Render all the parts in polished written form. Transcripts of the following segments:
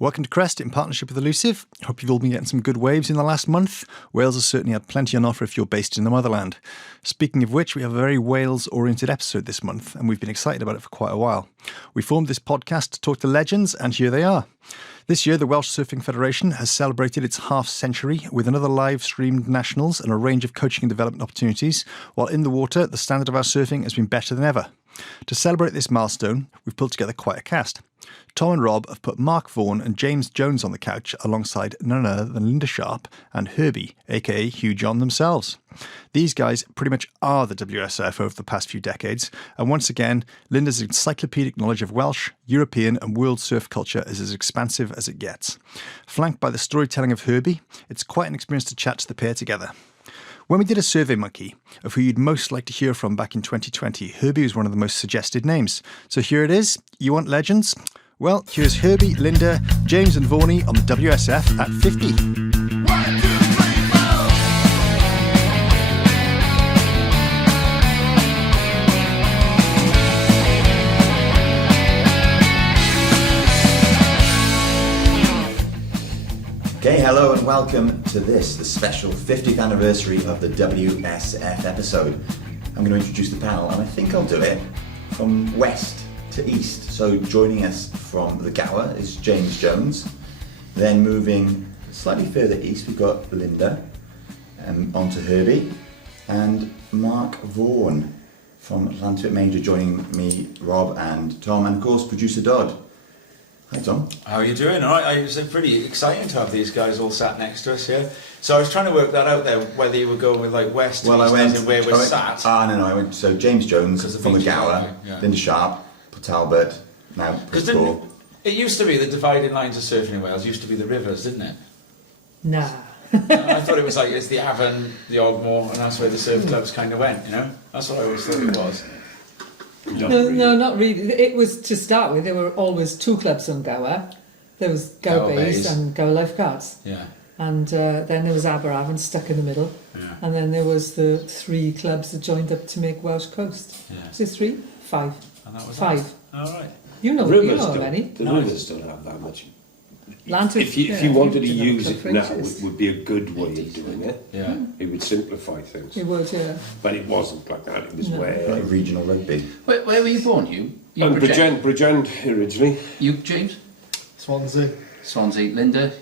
Welcome to Crest in partnership with Elusive. Hope you've all been getting some good waves in the last month. Wales has certainly had plenty on offer if you're based in the motherland. Speaking of which, we have a very Wales-oriented episode this month, and we've been excited about it for quite a while. We formed this podcast to talk to legends, and here they are. This year, the Welsh Surfing Federation has celebrated its half-century with another live-streamed nationals and a range of coaching and development opportunities, while in the water, the standard of our surfing has been better than ever. To celebrate this milestone, we've pulled together quite a cast. Tom and Rob have put Vaughan and James Jones on the couch alongside none other than Linda Sharp and Herbi, aka Huw John themselves. These guys pretty much are the WSF over the past few decades, and once again, Linda's encyclopedic knowledge of Welsh, European and world surf culture is as expansive as it gets. Flanked by the storytelling of Herbi, it's quite an experience to chat to the pair together. When we did a Surveymonkey of who you'd most like to hear from back in 2020, Herbi was one of the most suggested names. So here it is. You want legends? Well, here's Herbi, Linda, James and Vaughan on the WSF at 50. 1, 2, 3, 4. Okay, hello and welcome to the special 50th anniversary of the WSF episode. I'm going to introduce the panel, and I think I'll do it from west to east. So joining us from the Gower is James Jones. Then moving slightly further east, we've got Linda, onto Herbi, and Vaughan from Atlantic Major joining me, Rob and Tom, and of course producer Dodd. Hi Tom. How are you doing? All right, it's pretty exciting to have these guys all sat next to us here. So I was trying to work that out there, whether you would go with like west to east and where we're sat. I went, so James Jones from the Gower, Linda Sharp, Port Talbot, now Bristol. It used to be the dividing lines of surfing in Wales used to be the rivers, didn't it? Nah. I thought it was like, it's the Avon, the Ogmore, and that's where the surf clubs kind of went, you know? That's what I always thought it was. No, not really. It was, to start with, there were always two clubs on Gower. There was Gower Bays and Gower Lifeguards. Yeah. And then there was Aberavon stuck in the middle. Yeah. And then there was the three clubs that joined up to make Welsh Coast. Yeah. Is it 3? 5? And that was 5. All right. You know already. The rivers don't have that much. If you wanted to use it now, it would be a good way of doing it. Yeah. It would simplify things. It would, yeah. But it wasn't like that. It was Like regional rugby. Where were you born, you? I'm Bridgend originally. You, James? Swansea. Linda?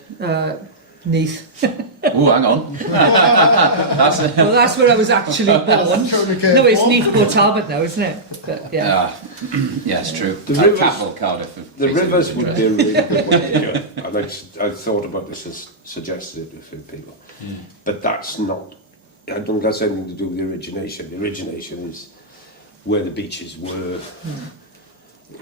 Neath. Oh, hang on. Well, that's where I was actually born. No, it's Neath Port Talbot now, isn't it? But, yeah. Yes, true. The Cardiff. The rivers would be a really good way to do it. I thought about this and suggested it to a few people. But that's not, I don't think that's anything to do with the origination. The origination is where the beaches were,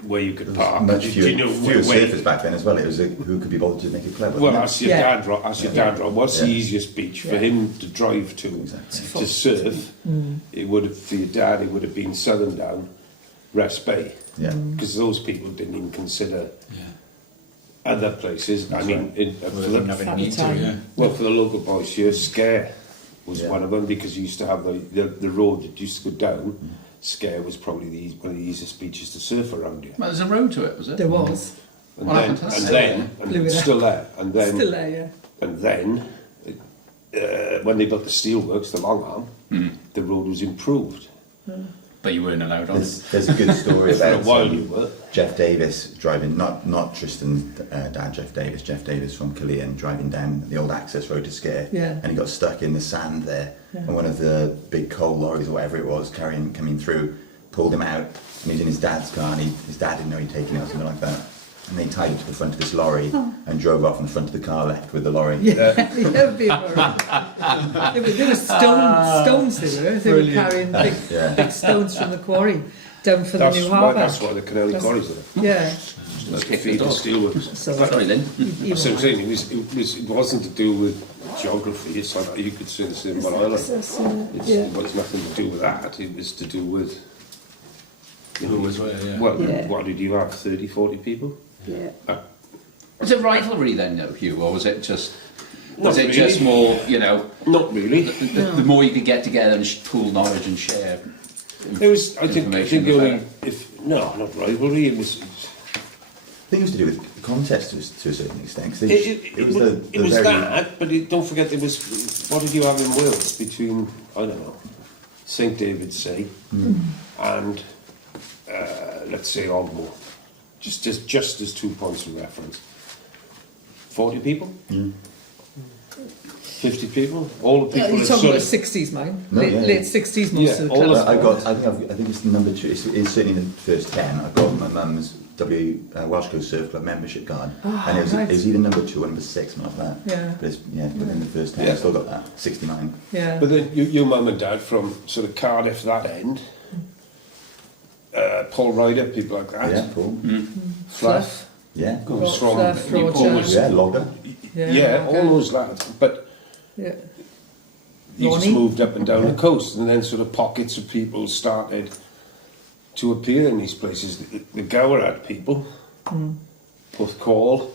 where you could park. Much fewer surfers back then as well. It was who could be bothered to make a club. Well, ask your dad, Rob, what's the easiest beach for him to drive to to surf? It would have, for your dad, it would have been Southern Down, Rest Bay. Yeah. Because those people didn't even consider other places. That's I mean, Well, they wouldn't have any need to, yeah. well, for the local boys here, Scare was one of them, because you used to have the road that used to go down. Scare was probably one of the easiest beaches to surf around here. Well, there's a road to it, was it? There was. And then it's still there. And then, Still there, yeah. And then, when they built the steelworks, the long arm, the road was improved. But you weren't allowed on. There's a good story For a about while you were. Jeff Davis driving, not Tristan dad Jeff Davis from Killeen driving down the old access road to Scare, and he got stuck in the sand there, and one of the big coal lorries or whatever it was coming through pulled him out, and he's in his dad's car, and his dad didn't know he'd taken it or something like that. And they tied it to the front of this lorry and drove off, and the front of the car left with the lorry. Yeah, that would be there were stones there. They were carrying big stones from the quarry down for the new harbour. That's why the Canelli quarries are there. Yeah. Just to feed the steelworks. Sorry, Lynn. So I'm saying it wasn't to do with geography. It's like you could say the same about Ireland. It was nothing to do with that. It was to do with Who was where, yeah. Well, what did you have? 30, 40 people? Yeah. Was it rivalry then, though, Huw, or was it just... Was it really. just more, you know... Not really. The more you could get together and pool knowledge and share It was, I think the only... not rivalry, it was... think it was to do with the contest to a certain extent. 'Cause It was that, but don't forget there was, what did you have in Wales between, I don't know, St David's Say and, let's say, Ogmore, just as 2 points of reference. 40 people? 50 people? All the people You're talking about 60s, mine. No, late 60s, most of the all clubs. I think it's the number 2. It's certainly in the first 10. I've got my mum's Welsh Coast Surf Club membership card, and it was either number 2 or number 6, something like that. Yeah. But it's within the first 10. I still got that 69. Yeah. But then your mum and dad from sort of Cardiff, that end, Paul Ryder, people like that. Yeah, Paul. Fluff. Yeah. Goes from Fluff, Paul Roger. was- Yeah, Logger. yeah, okay. all those lads. But Yeah. he just Lonnie? moved up and down the coast, and then sort of pockets of people started to appear in these places. The Gower had people, Porthcawl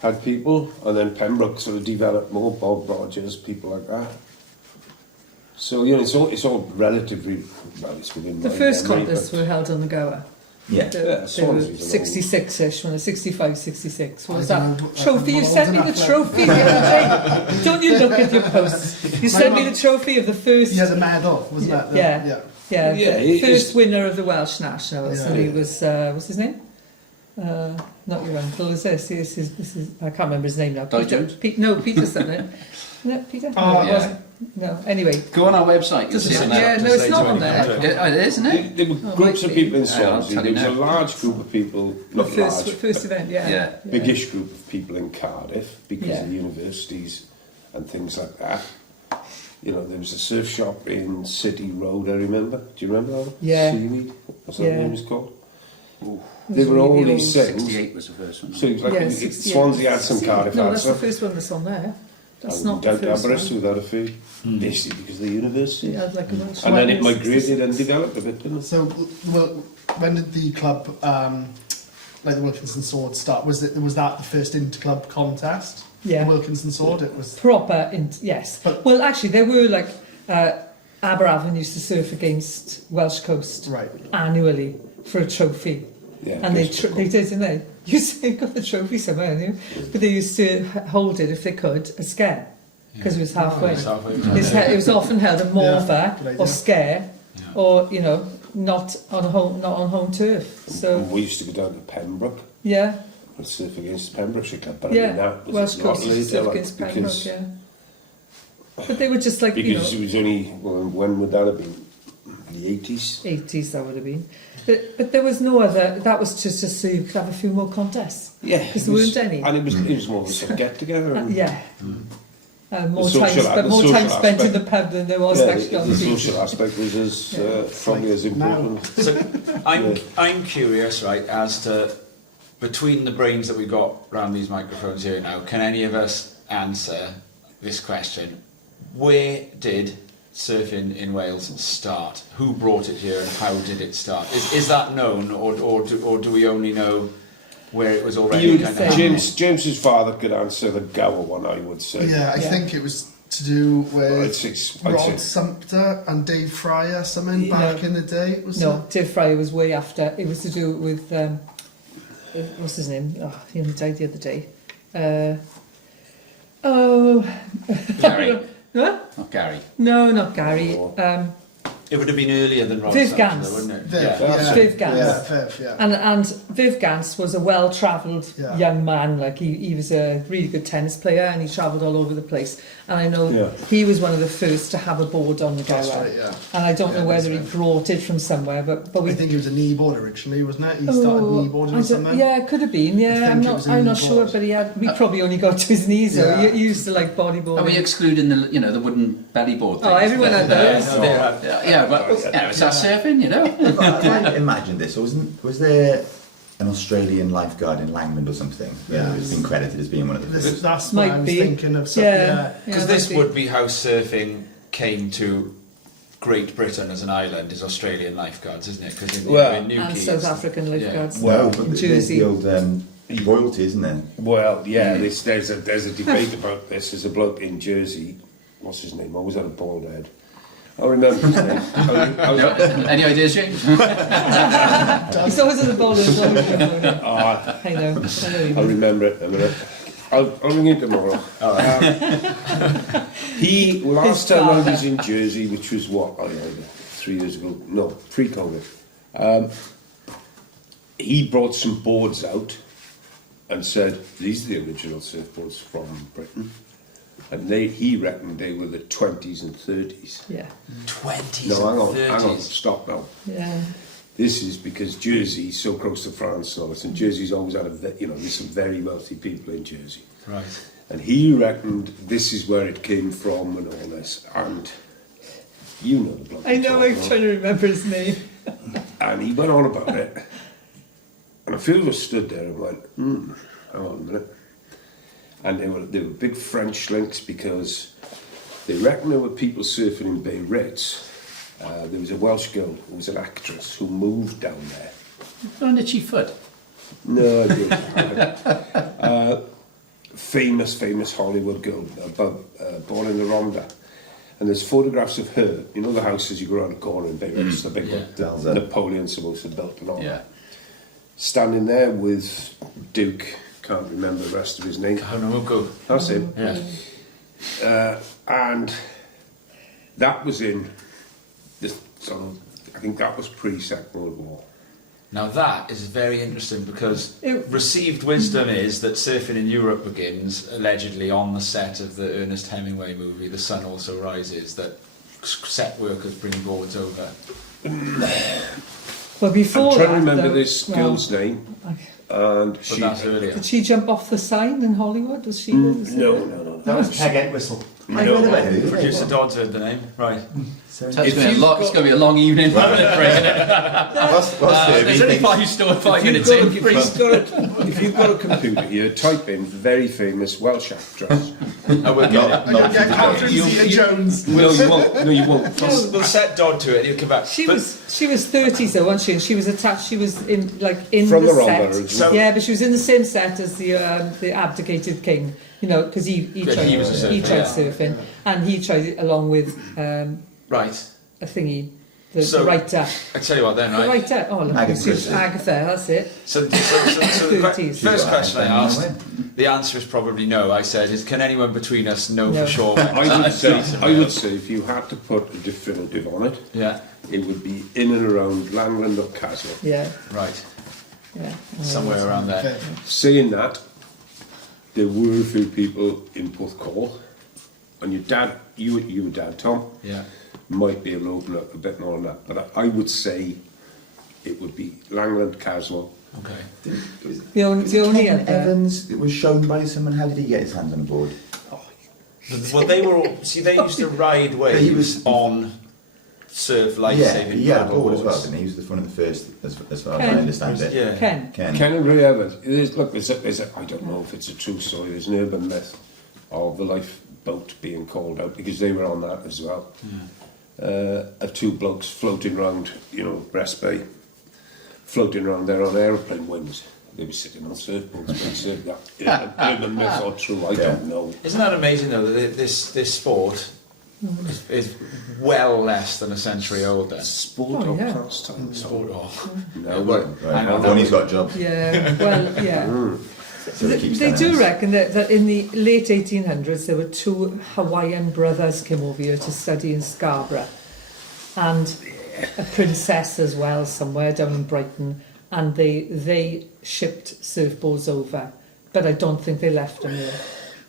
had people, and then Pembroke sort of developed more, Bob Rogers, people like that. So, you know, it's all relatively, well, it's within The my first memory, contests but- were held on the Gower. Yeah. They were Swansea's a long- 66-ish, when 65, 66. What was I that? don't know, Trophy, you I'm sent me old the enough, trophy the other day. Don't you look at your posts. You sent me the trophy of the first... He has a medal, wasn't that? Yeah. Yeah. Yeah, Yeah, the first it's- winner of the Welsh Nationals, Yeah. and he was, what's his name? Not your uncle, is this? This is I can't remember his name now. Dodd Jones? No, Peter's son, it. Isn't it Peter? Oh, no, it yeah. wasn't. No, anyway. Go on our website, you'll see it there. Yeah, no, it's not on there. It is, isn't it? There were Oh, groups might of be. people in Yeah, I'll Swansea. tell There you was a now. large group of people, The not large, first event, yeah. Yeah. biggish group of people in Cardiff because Yeah. of the universities and things like that. You know, there was a surf shop in City Road, I remember. Do you remember that one? Yeah. Seaweed? What's that Yeah. name was called? It There was were all really these old. things. 68 was the first one. So it was like Yeah, 68. Swansea had some Cardiff No, had that's the some. first one that's on there. That's I not the wouldn't doubt first Aberystwyth one. without a few. Basically because of the university. Yeah, like a Welsh And then one it in migrated and 66. developed a bit, didn't it? So, well, when did the club, like the Wilkinson Sword, start? Was that the first inter-club contest? Yeah. The Wilkinson Sword. It was. Proper, yes. But- Well, actually, there were like Aberavon used to surf against Welsh Coast Right. annually for a trophy, Yeah. and they guess they did, didn't they? You say got the trophy somewhere, haven't you? But they used to hold it if they could, a scare, because it was halfway. It was often held at Morfa good idea. or Scare, or you know, not on home turf. So we used to go down to Pembroke yeah, and surf against Pembrokeshire Club, but I yeah. mean that was Welsh a lot Coast used to later, surf like, against Pembroke, because yeah. But they were just like because it was only, well, when would that have been? The 80s? 80s that would have been. But there was no other, that was just so you could have a few more contests. Yeah. Because it there was- weren't any. And it was more of a sort of get together. Yeah. More The time, social- the more social time spent in aspect. the pub than there was actually on the the beach. social aspect was as Yeah. probably as important. So I'm curious, right, as to between the brains that we've got around these microphones here now, can any of us answer this question? Where did surfing in Wales start? Who brought it here and how did it start? Is that known, or do we only know where it was already You kind of say- happening? James's father could answer the Gower one, I would say. Yeah, I Yeah. think it was to do I'd with say, Rod Sumpter and Dave Fryer, something back in the day. Was No, it? Dave Fry was way after. It was to do with, what's his name? Oh, he only died the other day. Gary. Huh? Not Gary. No, not Gary. It would have been earlier than Rod Viv Sumpter, Gans. wouldn't it? Viv, Yeah. yeah. Viv Gans. Yeah, Viv, yeah. And Viv Gans was a well-travelled Yeah. young man. Like he was a really good tennis player, and he travelled all over the place. And I know Yeah. he was one of the first to have a board on the That's Gower. right, yeah. And I don't Yeah, know whether that's he right. brought it from somewhere, but we. I think it was a kneeboard originally, wasn't it? He started kneeboarding I or don't- something. Yeah, it could have been. I Yeah, think I'm it was not. a I'm not kneeboard. sure, but we probably only got to his knees. So Yeah. he used to like bodyboarding. Are we excluding the wooden belly board thing? Oh, everyone had those. Yeah, but it's our surfing, you know. I can't imagine this. Was there an Australian lifeguard in Langland or something? Yeah. Who's been credited as being one of the first. That's what I Might was be. thinking of. Something, Yeah. Because Yeah, this might be. would be how surfing came to Great Britain as an island, is Australian lifeguards, isn't it? Because in Newquay And it's- South African lifeguards. No, but In there's Jersey. the old royalty, isn't there? Well, yeah, there's a debate about this. There's a bloke in Jersey, what's his name? Always had a bald head. I remember his name. Any ideas, James? He's always at the bowlers. I know. I'll remember it in a minute. I'll ring him tomorrow. Last time I was in Jersey, which was what, I don't know, 3 years ago, no, pre-COVID, he brought some boards out and said, these are the original surfboards from Britain. And he reckoned they were the 20s and 30s. Yeah. 20s No, and 30s. hang on, stop now. Yeah. This is because Jersey's so close to France and all this, and Jersey's always had there's some very wealthy people in Jersey. Right. And he reckoned this is where it came from and all this, and you know the bloke. I know, I'm trying to remember his name. And he went on about it, and a few of us stood there and went, hang on a minute. And they were big French links because they reckon there were people surfing in Bay Ritz. There was a Welsh girl who was an actress who moved down there. Not an itchy foot. No, I didn't. Famous Hollywood girl, born in the Rhondda. And there's photographs of her. You know the houses you go around the corner in Bay Ritz, the big one that Napoleon supposed to have built and all that. Standing there with Duke, can't remember the rest of his name. That's him. Yeah. And that was in I think that was pre-Second World War. Now that is very interesting because received wisdom is that surfing in Europe begins allegedly on the set of the Ernest Hemingway movie The Sun Also Rises, that set workers bring boards over. Well, before I'm trying to that, remember though, this girl's name. And But that's earlier. Did she jump off the sign in Hollywood? Was she? No. That was Peg Entwistle. Producer Dodd's heard the name. Right. So it's going to be a long evening. There's only 5 minutes in. If you've got a computer here, type in very famous Welsh actress. I will get it. And you'll get Catherine Zeta-Jones. No, you won't. No, you won't. We'll set Dodd to it. He'll come back. She was 30s though, wasn't she? And she was attached. She was in From the the set. Rhondda, so- Yeah, but she was in the same set as the abdicated king. You know, because he tried surfing, and he tried it along with Right. a thingy, the So- writer. I tell you what then, The right? writer. Oh, look, Agatha. That's it. So the 30s. first question I asked, the answer is probably no. I said, can anyone between us know No. for sure? I would say if you had to put a definitive on it, Yeah. it would be in and around Langland or Castle. Yeah, Right. yeah. Somewhere around there. Okay. Saying that, there were a few people in Porthcawl, and your dad, you and Dad Tom, Yeah. might be able to open up a bit more on that. But I would say it would be Langland, Caswell. Okay. The only other. Evans, it was shown by someone. How did he get his hands on a board? Well, they were all. See, they used to ride waves on surf life-saving he had a paddle board as well, boards. didn't he? He was one of the first, as far as I Ken. understand it. Yeah. Ken. Ken. Ken and Ray Evans. I don't know if it's a true story. There's an urban myth of the lifeboat being called out because they were on that as well. Of two blokes floating around, Brest Bay, floating around there on aeroplane wings. They were sitting on surfboards being surfed. That urban myth or true, I don't know. Isn't that amazing though that this sport is well less than a century older? Sport Oh, or yeah. pastime? Sport or No, well, hang on, Bonnie's got a job. Yeah, well, yeah. So it keeps They them do honest. reckon that in the late 1800s there were two Hawaiian brothers came over here to study in Scarborough, and a princess as well somewhere down in Brighton, and they shipped surfboards over, but I don't think they left them here.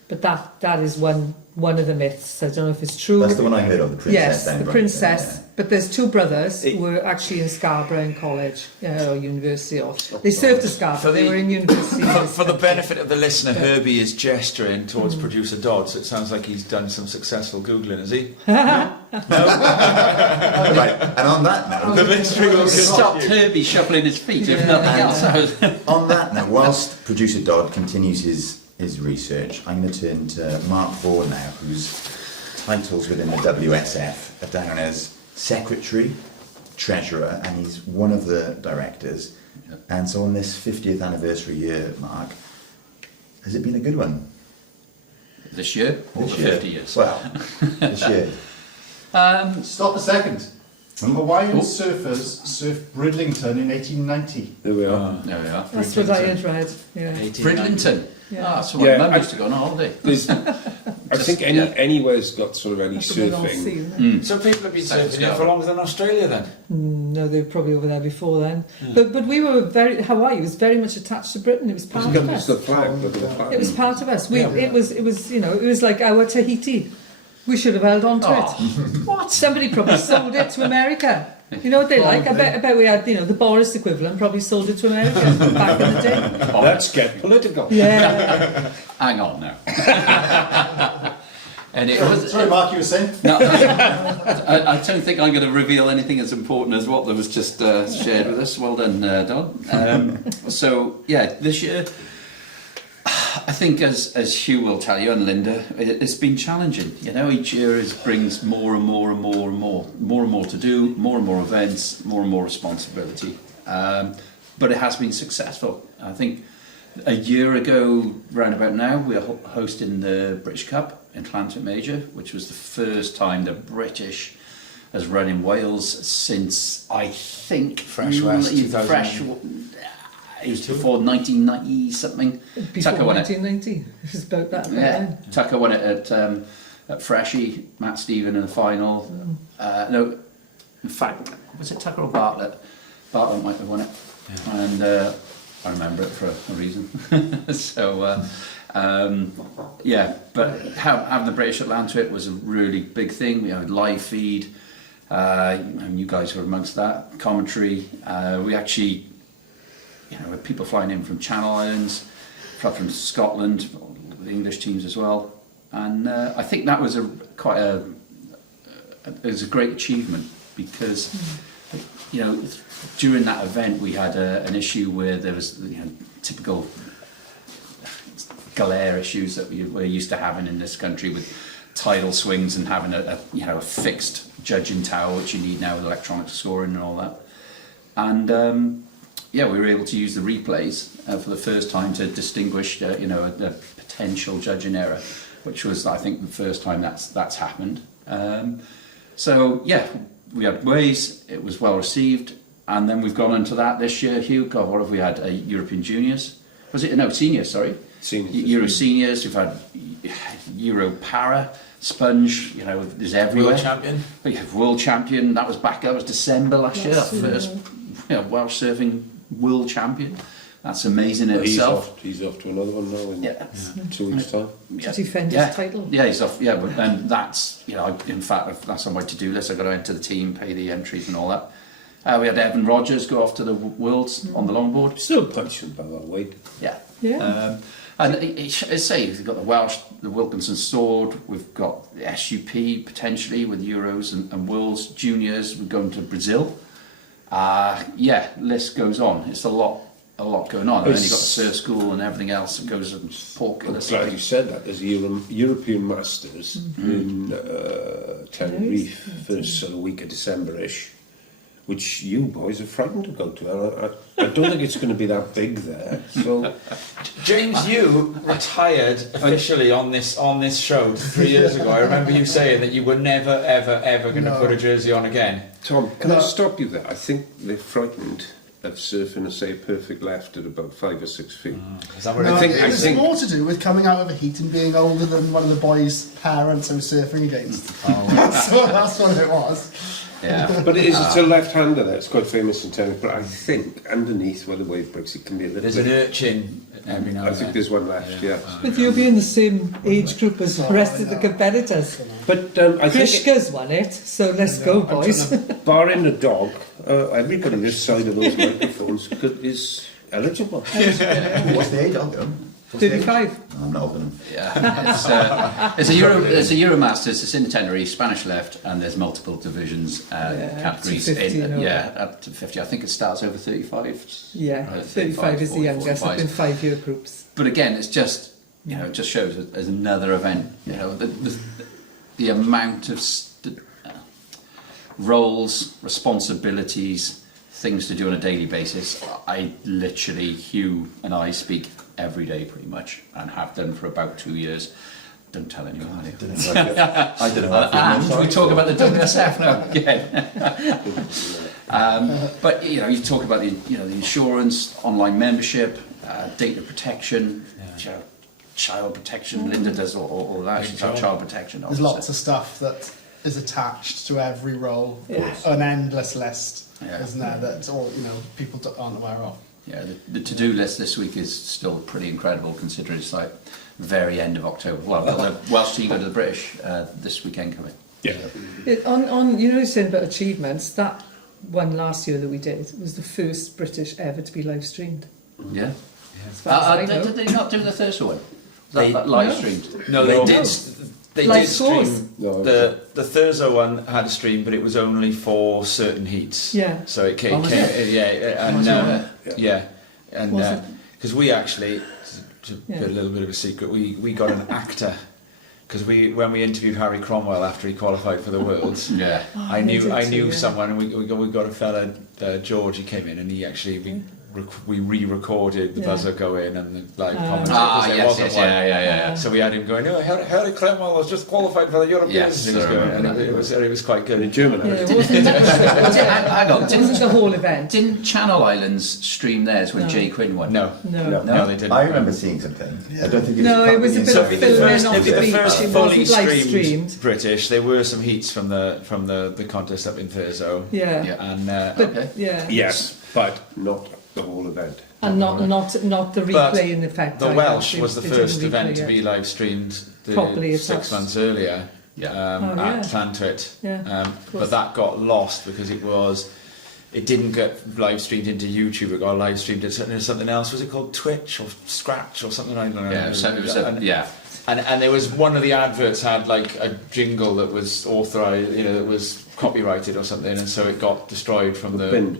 But that is one of the myths. I don't know if it's true. That's the one I heard of, the princess. Yes, down the Brighton, princess. But there's two brothers who were actually in Scarborough in college or university. Or they served at Scarborough. They were in university. For the benefit of the listener, Herbie is gesturing towards producer Dodd, so it sounds like he's done some successful Googling, has he? Right, and on that note, The mystery will Stopped continue. Herbie shuffling his feet, if nothing else. on that note, whilst producer Dodd continues his research, I'm going to turn to Mark Vaughan now, whose titles within the WSF are down as Secretary, Treasurer, and he's one of the directors. And so on this 50th anniversary year, Mark, has it been a good one? This year, or This the year? 50 years? Well, this year. Stop a second. Hawaiian surfers surfed Bridlington in 1890. There we are. There we are. That's what I had read. Yeah. Bridlington. Yeah. Ah, that's where Yeah, my mum I- used to go on holiday. There's, I think yeah. anywhere's got sort of any That's what I'll see, surfing. isn't it? So people have been Second surfing here scale. for longer than Australia then? No, they were probably over there before then. But we were Hawaii was very much attached to Britain. It was part of It's us. the flag, look at the flag. It was part of us. It was like our Tahiti. We should have held on to it. What? Somebody probably sold it to America. You know what they like? I bet we had, the Boris equivalent probably sold it to America back in the day. Let's get political. Yeah. Hang on now. And it was. Sorry, Mark, you were saying? No, I don't think I'm going to reveal anything as important as what was just shared with us. Well done, Dodd. So, yeah, this year, I think as Huw will tell you, and Linda, it's been challenging. Each year brings more and more and more and more. More and more to do, more and more events, more and more responsibility. But it has been successful. I think a year ago, round about now, we are hosting the British Cup in Atlantic Major, which was the first time the British has run in Wales since, I think, Fresh West, 2000. It was before 1990 something. Before Tucker won it. 1990. It was about that. Yeah, Tucker won it at Freshie, Matt Stephen in the final. No, in fact, was it Tucker or Bartlett? Bartlett might have won it. Yeah. And I remember it for a reason. So, yeah, but having the British Atlantic was a really big thing. We had live feed, and you guys were amongst that. Commentary. We actually, with people flying in from Channel Islands, from Scotland, the English teams as well. And I think that was it was a great achievement because, during that event we had an issue where there was typical glare issues that we're used to having in this country with tidal swings and having a fixed judging tower, which you need now with electronic scoring and all that. And we were able to use the replays for the first time to distinguish a potential judging error, which was, I think, the first time that's happened. So yeah, we had ways. It was well received. And then we've gone into that this year, Huw. God, what have we had? European Juniors? Was it? No, Seniors, sorry. Seniors. Euro Seniors. We've had Euro Para, Sponge, there's everywhere. World champion. We have World Champion. That was December last year. Our first Welsh surfing World Champion. That's amazing in itself. He's off to another one now in 2 weeks' time. To defend his title. Yeah, he's off. Yeah, and that's, in fact, that's on my to-do list. I've got to enter the team, pay the entries and all that. We had Evan Rogers go off to the Worlds on the longboard. Still punching by that weight. Yeah. Yeah. And we've got the Welsh, the Wilkinson Sword, we've got the SUP potentially with Euros and Worlds, Juniors, we're going to Brazil. List goes on. It's a lot going on. And then you've got the surf school and everything else that goes and pork. I'm glad you said that. There's European Masters in Tenerife first sort of week of December-ish, which you boys are frightened to go to. I don't think it's going to be that big there. So, James, you retired officially on this show 3 years ago. I remember you saying that you were never, ever going to put a jersey on again. Tom, can I stop you there? I think they're frightened of surfing, say, a perfect left at about 5 or 6 feet. Is that what No, it is? it was more to do with coming out of a heat and being older than one of the boys' parents I was surfing against. So that's what it was. Yeah. But it's a left-hander there. It's quite famous in tennis. But I think underneath where the wave breaks, it can be a little There's an urchin every now I and think then. there's one left, yeah. With you being the same age group as the rest of the competitors. But I think, Krishka's won it, so let's go, boys. barring the dog, everybody this side of those microphones is eligible. What's the age? I'll go. What's the age? 35. I'm not old enough. Yeah, it's a Euromasters. It's in Tenerife, Spanish left, and there's multiple divisions, categories. up to 50 and over. Up to 50. I think it starts over 35. Yeah, 35 is the youngest. I've been 5-year groups. But again, it's just it just shows as another event. The amount of roles, responsibilities, things to do on a daily basis. I literally, Huw and I speak every day pretty much, and have done for about 2 years. Don't tell anyone, are you? I don't know. And we talk about the WSF now again. But you talk about the insurance, online membership, data protection, child protection. Linda does all that. She's our child protection officer. There's lots of stuff that is attached to every role, Yeah. an endless list, Yeah. isn't there? That all people aren't aware of. Yeah, the to-do list this week is still pretty incredible considering it's like very end of October. Well, the Welsh team go to the British this weekend coming. Yeah. On you're saying about achievements, that one last year that we did was the first British ever to be live streamed. Yeah. As far as I know. Did they not do the Thursday one? They- That live streamed? No, they did. They Live did scores. stream. No, The Thursday one had a stream, but it was only for certain heats. Yeah. So it came, Oh, was it? and Was and Was it? because we actually, to Yeah. be a little bit of a secret, we got an actor. Because when we interviewed Harry Cromwell after he qualified for the Worlds, Yeah. I they knew did too, yeah. someone, and we got a fella, George. He came in, and he actually we re-recorded the Yeah. buzzer go in and the live Ah. commentary. Ah, 'cause there yes, wasn't yes, one. yeah. So we had him going, "Oh, Harry Cromwell has just qualified for the Europeans." Yes, and he was I going, remember and that. it was quite In good. German, Yeah, it wasn't Hang on, it wasn't the whole event. Didn't Channel Islands stream theirs when No. Jay Quinn won? No, No. no, they didn't. I remember seeing something. I don't think it was No, it was a properly bit So of it'd be filming the off first, the it'd be beach. the first It fully wasn't live streamed streamed. British. There were some heats from the contest up in Thurso. Yeah. Yeah. And But Okay. yeah. yes, but not the whole event. And not the But replay in effect. the either. Welsh They- was the they first didn't event replay to it. be live streamed Properly, it's 6 us. months earlier Yeah. Oh, yeah. at Llantwit. Yeah. But that got lost because it didn't get live streamed into YouTube. It got live streamed into something else. Was it called Twitch or Scratch or something? I don't know. Yeah, so it was And there was one of the adverts had like a jingle that was authorized, that was copyrighted or something, and so it got destroyed from the. Bin.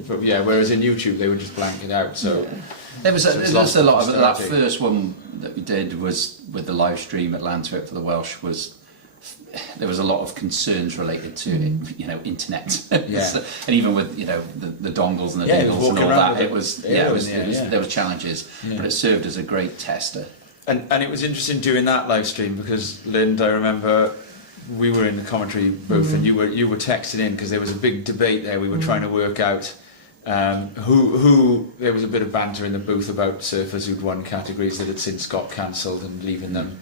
Whereas in YouTube they would just blank it out. So. There was So it's a lost lot of it. That posterity. first one that we did was with the live stream at Llantwit for the Welsh there was a lot of concerns related to internet. Yeah. So- and even with the dongles and the Yeah, it was dingles and walking all around that, with there was challenges, Yeah. but it served as a great tester. And it was interesting doing that live stream because Linda, I remember we were in the commentary booth and you were texting in because there was a big debate there. We were trying to work out who there was a bit of banter in the booth about surfers who'd won categories that had since got cancelled and leaving them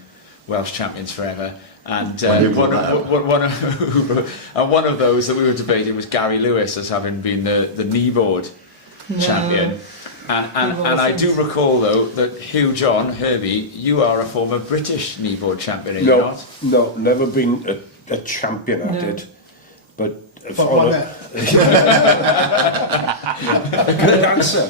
Welsh champions forever. And one of those that we were debating was Gary Lewis as having been the kneeboard champion. And I do recall though that Huw John, Herbi, you are a former British kneeboard champion, are you not? No, never been a champion at No. it, but But won it. good answer.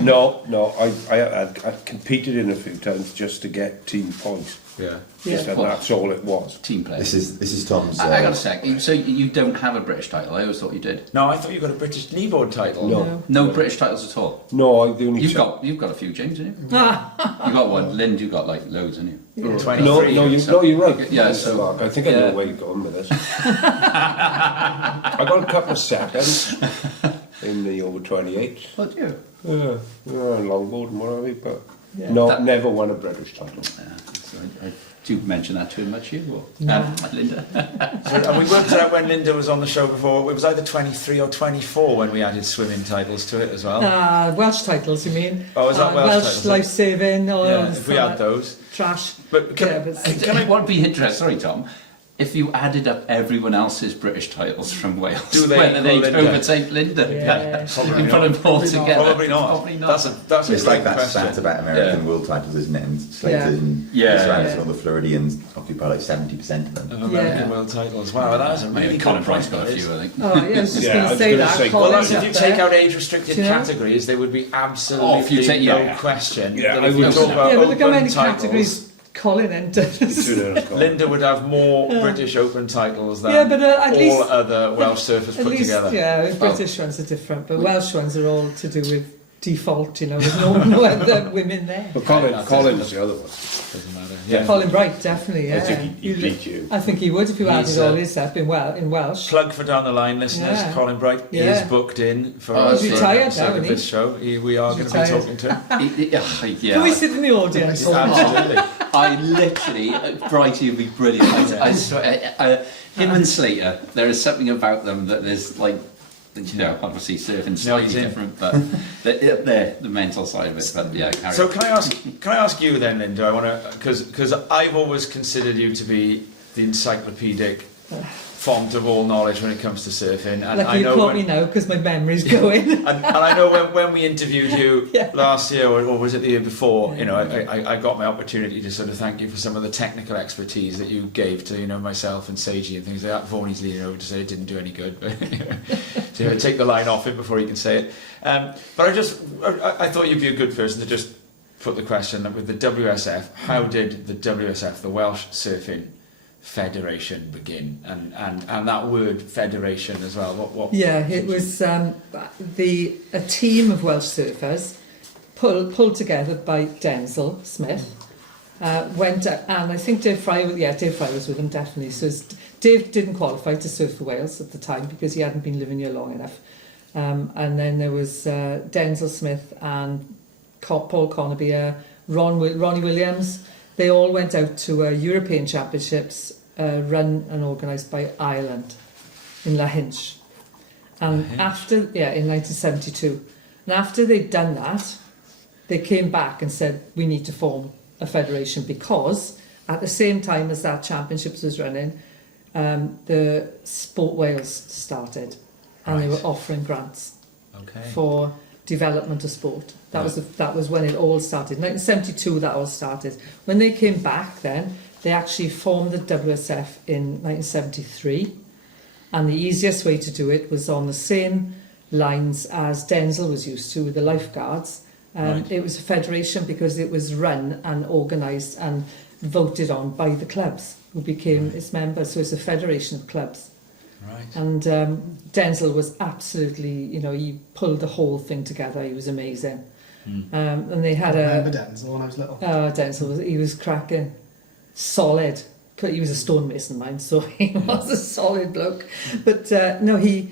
No, I competed in a few times just to get team points. Yeah. Just, and that's all it was. Team play. This is Tom's. I got a sec. So you don't have a British title? I always thought you did. No, I thought you got a British kneeboard title. No. No British titles at all. No, I the only. You've got a few, James, haven't you? You got one. Lind, you got like loads, haven't you? 23. No, you're right. Yeah, Yes, so- Mark, I think I know where you're going with this. I got a couple of seconds in the over 28. Oh, do you? Longboard and what have you, but Yeah. never won a British title. Yeah, so I do you mention that to him much, you? Or, No. Linda? And we worked out when Linda was on the show before, it was either 23 or 24 when we added swimming titles to it as well. Welsh titles, you mean? Oh, is that Welsh titles? life saving or Yeah, if we had those. trash. But Yeah, but- What would be interesting, sorry Tom, if you added up everyone else's British titles from Wales, Do they whether they'd equal Linda? overtake Linda? Yeah. You can put them all together. Probably not. Probably not. That's a It's great like that question. stat about American world titles, isn't it? And Slater and Yeah. Israelis Yeah. and all the Floridians occupy like 70% of them. Of American Yeah. world titles. Wow, that is a really Maybe good Colin point. Price got a that few, is. I think. Oh, yeah, I was just Yeah, going I to was say gonna that. say- Well, Colin's if up you there. take out age-restricted Do you know? categories, there would be Oh, if absolutely you take- no yeah. question. Yeah, that I if you would talk say. about Yeah, but look how open many titles, categories Colin enters. Linda would have more British Open titles than Yeah, but at all least- other Welsh surfers At put least, together. yeah, British ones are different, but Welsh ones are all to do with default, there's no other women there. But that's Colin's the other one. Doesn't matter. Yeah. Colin Bright, definitely, yeah. I think he'd beat you. I think he would if you He's, added all his up in Welsh. Plug for down the line listeners. Yeah. Colin Bright Yeah. is booked in for Oh, he's retired episode now, of isn't he? this show. We are He's going to be retired. talking to him. Yeah. Can we sit in the audience? Absolutely. I literally, Brighty would be brilliant. I swear, him and Slater, there is something about them that there's like, you know, obviously surfing slightly different, but they're the mental side of it. But yeah. So can I ask you then, Linda? I want to because I've always considered you to be the encyclopedic font of all knowledge when it comes to surfing. And Lucky you caught me now because my memory's going. and I know when we interviewed you Yeah. last year, or was it the year before? You know, I got my opportunity to sort of thank you for some of the technical expertise that you gave to, you know, myself and Seiji and things like that. Vaughan's leaning over to say it didn't do any good, but so you know, take the line off it before he can say it. But I thought you'd be a good person to just put the question that with the WSF, how did the WSF, the Welsh Surfing Federation, begin, and that word federation as well? What Yeah, it was a team of Welsh surfers pulled together by Denzel Smith. Went and I think Dave Fry was with them definitely. So Dave didn't qualify to surf for Wales at the time because he hadn't been living here long enough. And then there was Denzel Smith and Paul Conabier, Ronnie Williams. They all went out to European Championships run and organised by Ireland in Lahinch. And in 1972. And after they'd done that, they came back and said, we need to form a federation because at the same time as that championships was running, the Sport Wales started and they were offering grants for development of sport. That was when it all started. 1972 that all started. When they came back then, they actually formed the WSF in 1973, and the easiest way to do it was on the same lines as Denzel was used to with the lifeguards. It was a federation because it was run and organised and voted on by the clubs who became its members. So it's a federation of clubs. Right. And Denzel was absolutely, you know, he pulled the whole thing together. He was amazing. And they had I remember Denzel when I was little. Denzel he was cracking, solid. He was a stonemason, mind, so he was a solid bloke. But no, he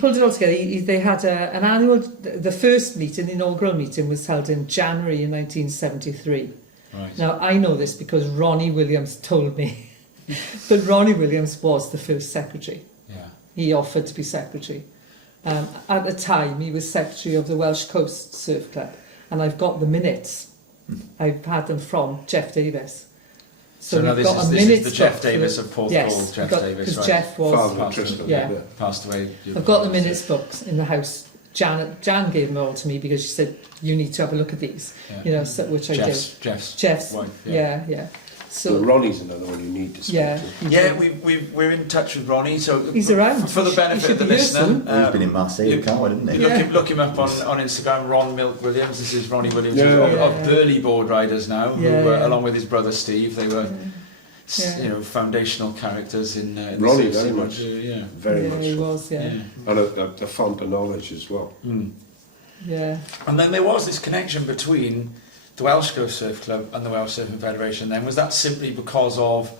pulled it all together. They had an annual. The first meeting, the inaugural meeting, was held in January in 1973. Right. Now I know this because Ronnie Williams told me. But Ronnie Williams was the first secretary. Yeah. He offered to be secretary. At the time, he was secretary of the Welsh Coast Surf Club, and I've got the minutes. I've had them from Jeff Davis. So now we've this got is a this minutes is the Jeff book for Davis the- of Port yes, Call, Jeff because Davis, right? Jeff was Father of Tristan. yeah. Passed away. I've got the minutes books in the house. Jan gave them all to me because she said you need to have a look at these. Yeah. You know, so, which I did. Jeff's wife. Yeah. So So Ronnie's another one you need to speak yeah, to. Yeah, we're in touch with Ronnie. So He's around. for the He benefit should of the be here listener. soon. He's been in Marseille, you- can't we, didn't he? Yeah. Look him up on Instagram, Ron Milk Williams. This is Ronnie Williams Yeah. of Burley board riders now, who Yeah. along with his brother Steve, they were Yeah. you know, foundational characters in Ronnie, the very CC. much. Yeah. Very yeah, much. he so. was. Yeah. And a font of knowledge as well. Yeah. And then there was this connection between the Welsh Coast Surf Club and the Welsh Surfing Federation. Then was that simply because of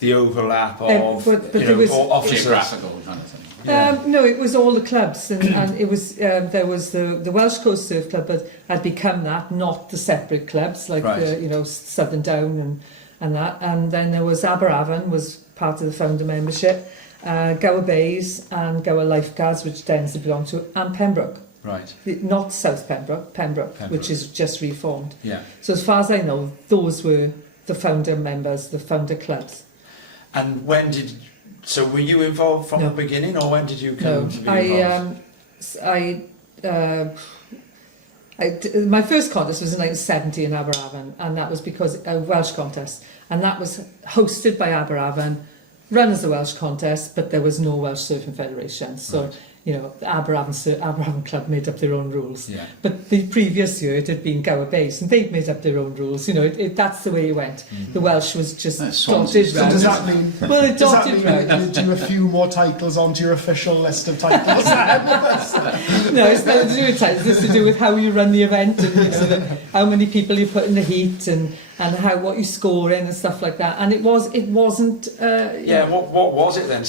the overlap of but you there know, was- or officers? Geographical kind of thing. No, it was all the clubs, and it was there was the Welsh Coast Surf Club, but had become that, not the separate clubs like Right. the, you know, Southern Down and that, and then there was Aberavon was part of the founder membership, Gower Bays and Gower Lifeguards, which Denzel belonged to, and Pembroke, Right. not South Pembroke, which is just reformed. Yeah. So as far as I know, those were the founder members, the founder clubs. And when did? So were you involved from No. the beginning, or when did you No, come to be involved? My first contest was in 1970 in Aberavon, and that was because a Welsh contest, and that was hosted by Aberavon, run as a Welsh contest, but there was no Welsh Surfing Federation. So, Right. you know, the Aberavon Club made up their own rules. Yeah. But the previous year it had been Gower Bays, and they'd made up their own rules. You know, that's the way it went. The Welsh was just Swansea. dotted So round. does that mean? Well, it Does that dotted mean round. you do a few more titles onto your official list of titles? No, it's nothing to do with time. It's just to do with how you run the event and you know, how many people you put in the heat and and what you score in and stuff like that. And it wasn't. Yeah, what was it then?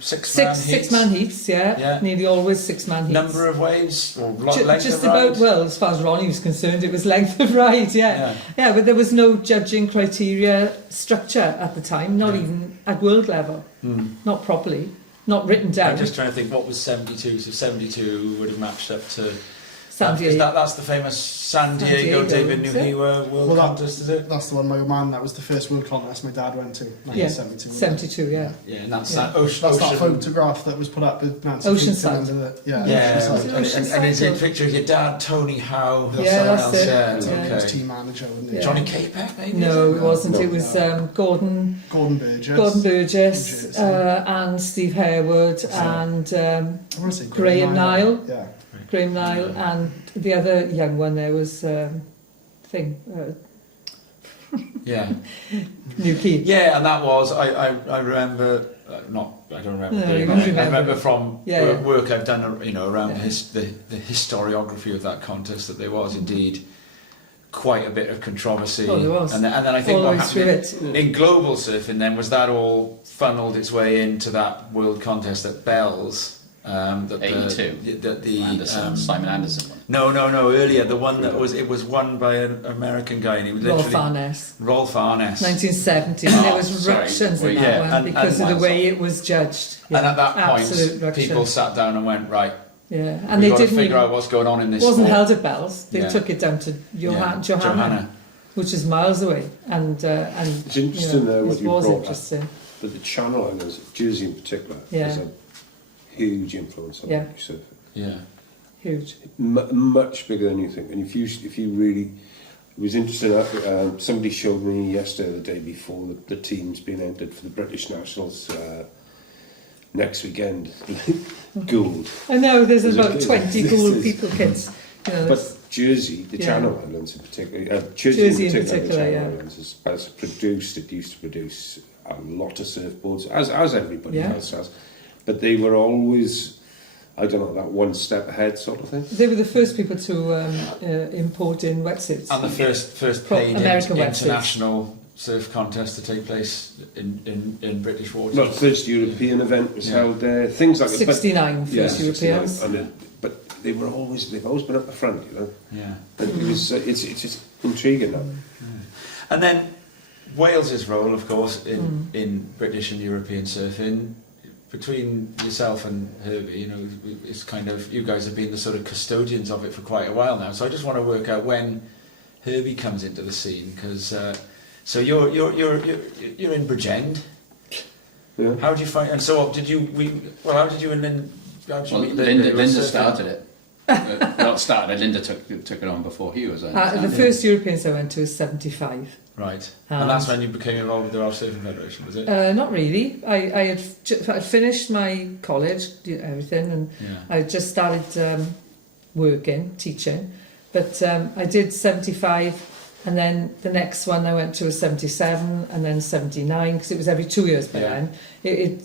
Six-man heats? Yeah. Nearly always 6-man heats. Number of waves or length just of ride? about, well, as far as Ronnie was concerned, it was length of ride, yeah, but there was no judging criteria structure at the time, not even at world level, not properly, not written down. I'm just trying to think what was 72, so 72 would have matched up to San Diego. That's the famous San Diego David Newhewer World Contest, is it? That's the one, my old man, that was the first world contest my dad went to, 1972. 72, yeah. Yeah, and that's Yeah. that ocean. That's that photograph that was put up with Nancy Oceanside. under the, and it's a picture of your dad, Tony Howe. Yeah, that's it. Yeah, Yeah. He was okay. team manager, wasn't he? Yeah. Johnny Capek, maybe? No, it wasn't. No. It was Gordon Gordon Burgess. Burgess, and Steve Harewood, and I want to say Graham Nile. Yeah. Graham Nile, and the other young one there was Yeah. Newquay. Yeah, and that was, I remember, I don't remember No, doing you it. remember. I remember from Yeah. work I've done, around the historiography of that contest, that there was indeed quite a bit of controversy. Oh, there was. And then I think All the what way through happened in global surfing then was that all funneled its way into that world contest at Bells. 82. The Anderson, Simon Anderson one. No, earlier, the one that was won by an American guy, and he was Rolf literally Arness. Rolf Arness. 1970, and there was sorry. ructions in Well, that yeah, one and because of the miles way off. it was judged. And at that absolute point, ruction. people sat down and went, right, Yeah, and we've they got to didn't figure out even, what's going on in this wasn't sport. held at Bells. They Yeah. took it down to Johanna, Johanna. which is miles away, and It's interesting what it you was brought up. interesting. But the Channel Islands, Jersey in particular, Yeah. has a huge influence on Yeah. surfing. Yeah. Huge. Much bigger than you think. And if you really, it was interesting. Somebody showed me yesterday, or the day before, the teams being entered for the British Nationals next weekend. Gould. I know there's There's about a- 20 this cool is- people kids. You know, that's- But Jersey, the Yeah. Channel Islands in particular, Jersey in the particular, Channel yeah. Islands has produced. It used to produce a lot of surfboards, as everybody Yeah. else has. But they were always, I don't know, that one step ahead sort of thing. they were the first people to import in wetsuits. And the first Pro- paid American wetsuits. international surf contest to take place in British waters. Not the first European event was Yeah. held there. Things like that. 69 But, first Europeans. 69, but they've always been up the front, you know. Yeah. And it was, it's just intriguing now. And then Wales's role, of course, in British and European surfing, between yourself and Herbi, it's kind of, you guys have been the sort of custodians of it for quite a while now. So I just want to work out when Herbi comes into the scene, because so you're in Bridgend. Yeah. How did you find? And so how did you and Linda? Well, Linda started it. Not started. Linda took it on before Huw was. The first Europeans I went to was 75. Right, and that's when you became involved with the Welsh Surfing Federation, was it? Not really. I'd finished my college, everything, and Yeah. I just started working, teaching. But I did 75, and then the next one I went to was 77, and then 79, because it was every 2 years by Yeah. then.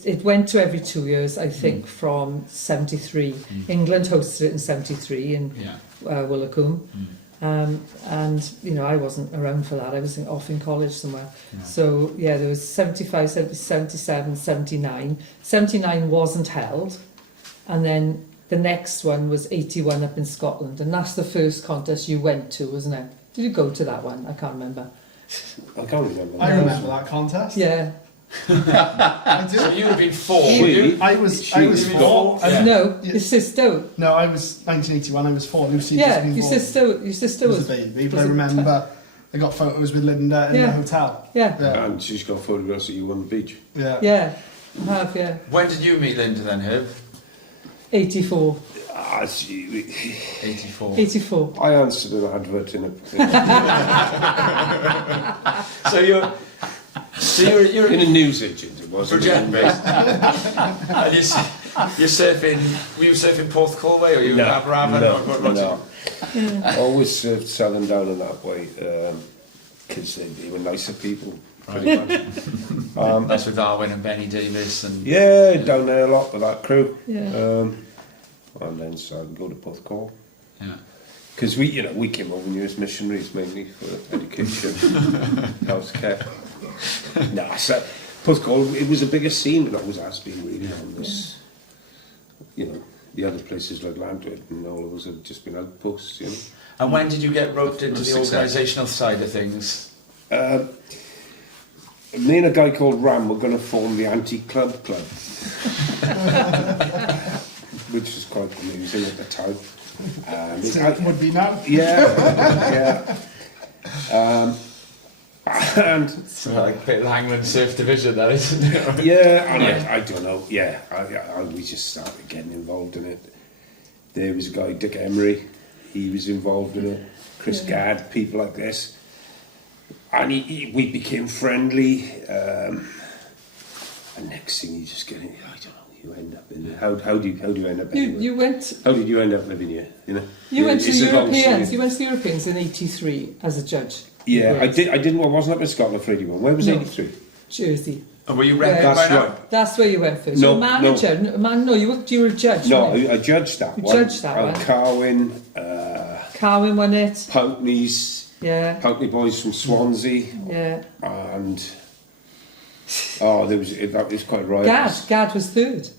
It went to every 2 years, I think, from 73. England hosted it in 73 in Yeah. Wollacombe. And I wasn't around for that. I was off in college somewhere. Yeah. So there was 75, 77, 79. 79 wasn't held, and then the next one was 81 up in Scotland, and that's the first contest you went to, wasn't it? Did you go to that one? I can't remember. I can't remember. I remember that contest. Yeah. I do. So you would have been four. She- would you? I was She- four. Yeah. No, Yeah. your sister. No, I was 1981. I was four. Lucy Yeah, just been your born. sister was was. a baby. But was I a remember I got photos with Linda in Yeah. the hotel. Yeah, Yeah, And she's got photographs of you on the beach. yeah. yeah, I have, yeah. When did you meet Linda then, Herb? 84. She, 84. 84. I answered an advert in a. So you're in a news agent, it was. Bridgend based. And you're surfing. Were you surfing Porthcawl or you No, Aberafan? no. Always surfed Southern down in that way, because they were nicer people, pretty much. That's with Arwen and Benny Davis and Yeah, down there a lot with that crew. Yeah. And then started to go to Porthcawl. yeah. Because we came over here as missionaries mainly for education, healthcare. So Porthcawl, it was the biggest scene, it always has been really on this. The other places like Landred and all of those have just been outposts, And when did you get roped into the organisational side of things? Me and a guy called Ram were going to form the Anti-Club Club, which was quite amusing at the time. It would be now. Yeah. And So like a bit of the Hangland Surf Division, that isn't it? yeah, and I don't know. Yeah, we just started getting involved in it. There was a guy, Dick Emery. He was involved in it. Chris Gadd, people like this. And we became friendly. And next thing you just get in, I don't know. You end up in there. How do you end up in You went. How did you end up living here? You went to It's the a long Europeans. story. You went to the Europeans in '83 as a judge. Yeah, I Yes. did. I didn't. I wasn't up in Scotland for 81. Where was No. 83? Jersey. And were you reckoned by That's now? right. That's where you went first. No, You're a manager. No, you were a judge. No, weren't you? I judged that You one. judged that one. Carwyn, Carwyn won it. Pountney's, Yeah. Pountney boys from Swansea, Yeah. and that was quite right. Gad was third.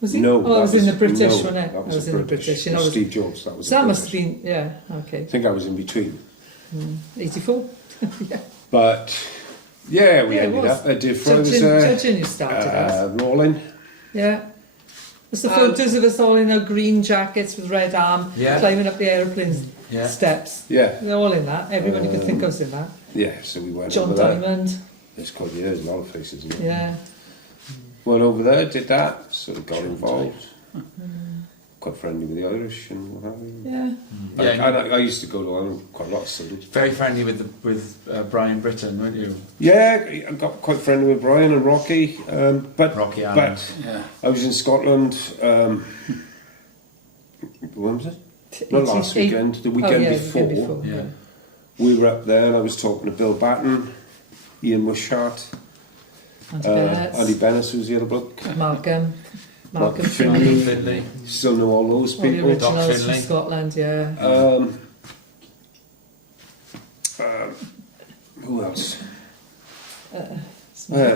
Was he? No, Oh, that it was in the was- British, no, wasn't it? that was I was the in the British. British. With Steve Jones, that was So that the must have British. been, yeah, okay. I think I was in between. 84. Yeah. But yeah, we Yeah, it ended was. up at Diffra. Was Judging you started as. Rolling. Yeah. There's the photos of us all in our green jackets with red arm, Yeah. climbing up the aeroplane Yeah. steps. Yeah, They're all in that. Everybody could think of us in that. yeah. So we went John over there. Diamond. There's quite a lot of faces. Isn't it? Yeah. Went over there, did that, sort of got involved. Quite friendly with the Irish and what have you. Yeah. Yeah, I used to go to Ireland quite a lot, so did. very friendly with Brian Britton, weren't you? Yeah, I got quite friendly with Brian and Rocky, but Rocky Allen. but Yeah. I was in Scotland. When was it? Not last weekend, the weekend The before. weekend before. Yeah. We were up there, and I was talking to Bill Batten, Ian Wishart, Andy Bennett. Andy Bennett, who's the other bloke. Malcolm. Malcolm Finley. Finley. Finley. Still know all those All the people. originals from Finley. Scotland, yeah. Who else?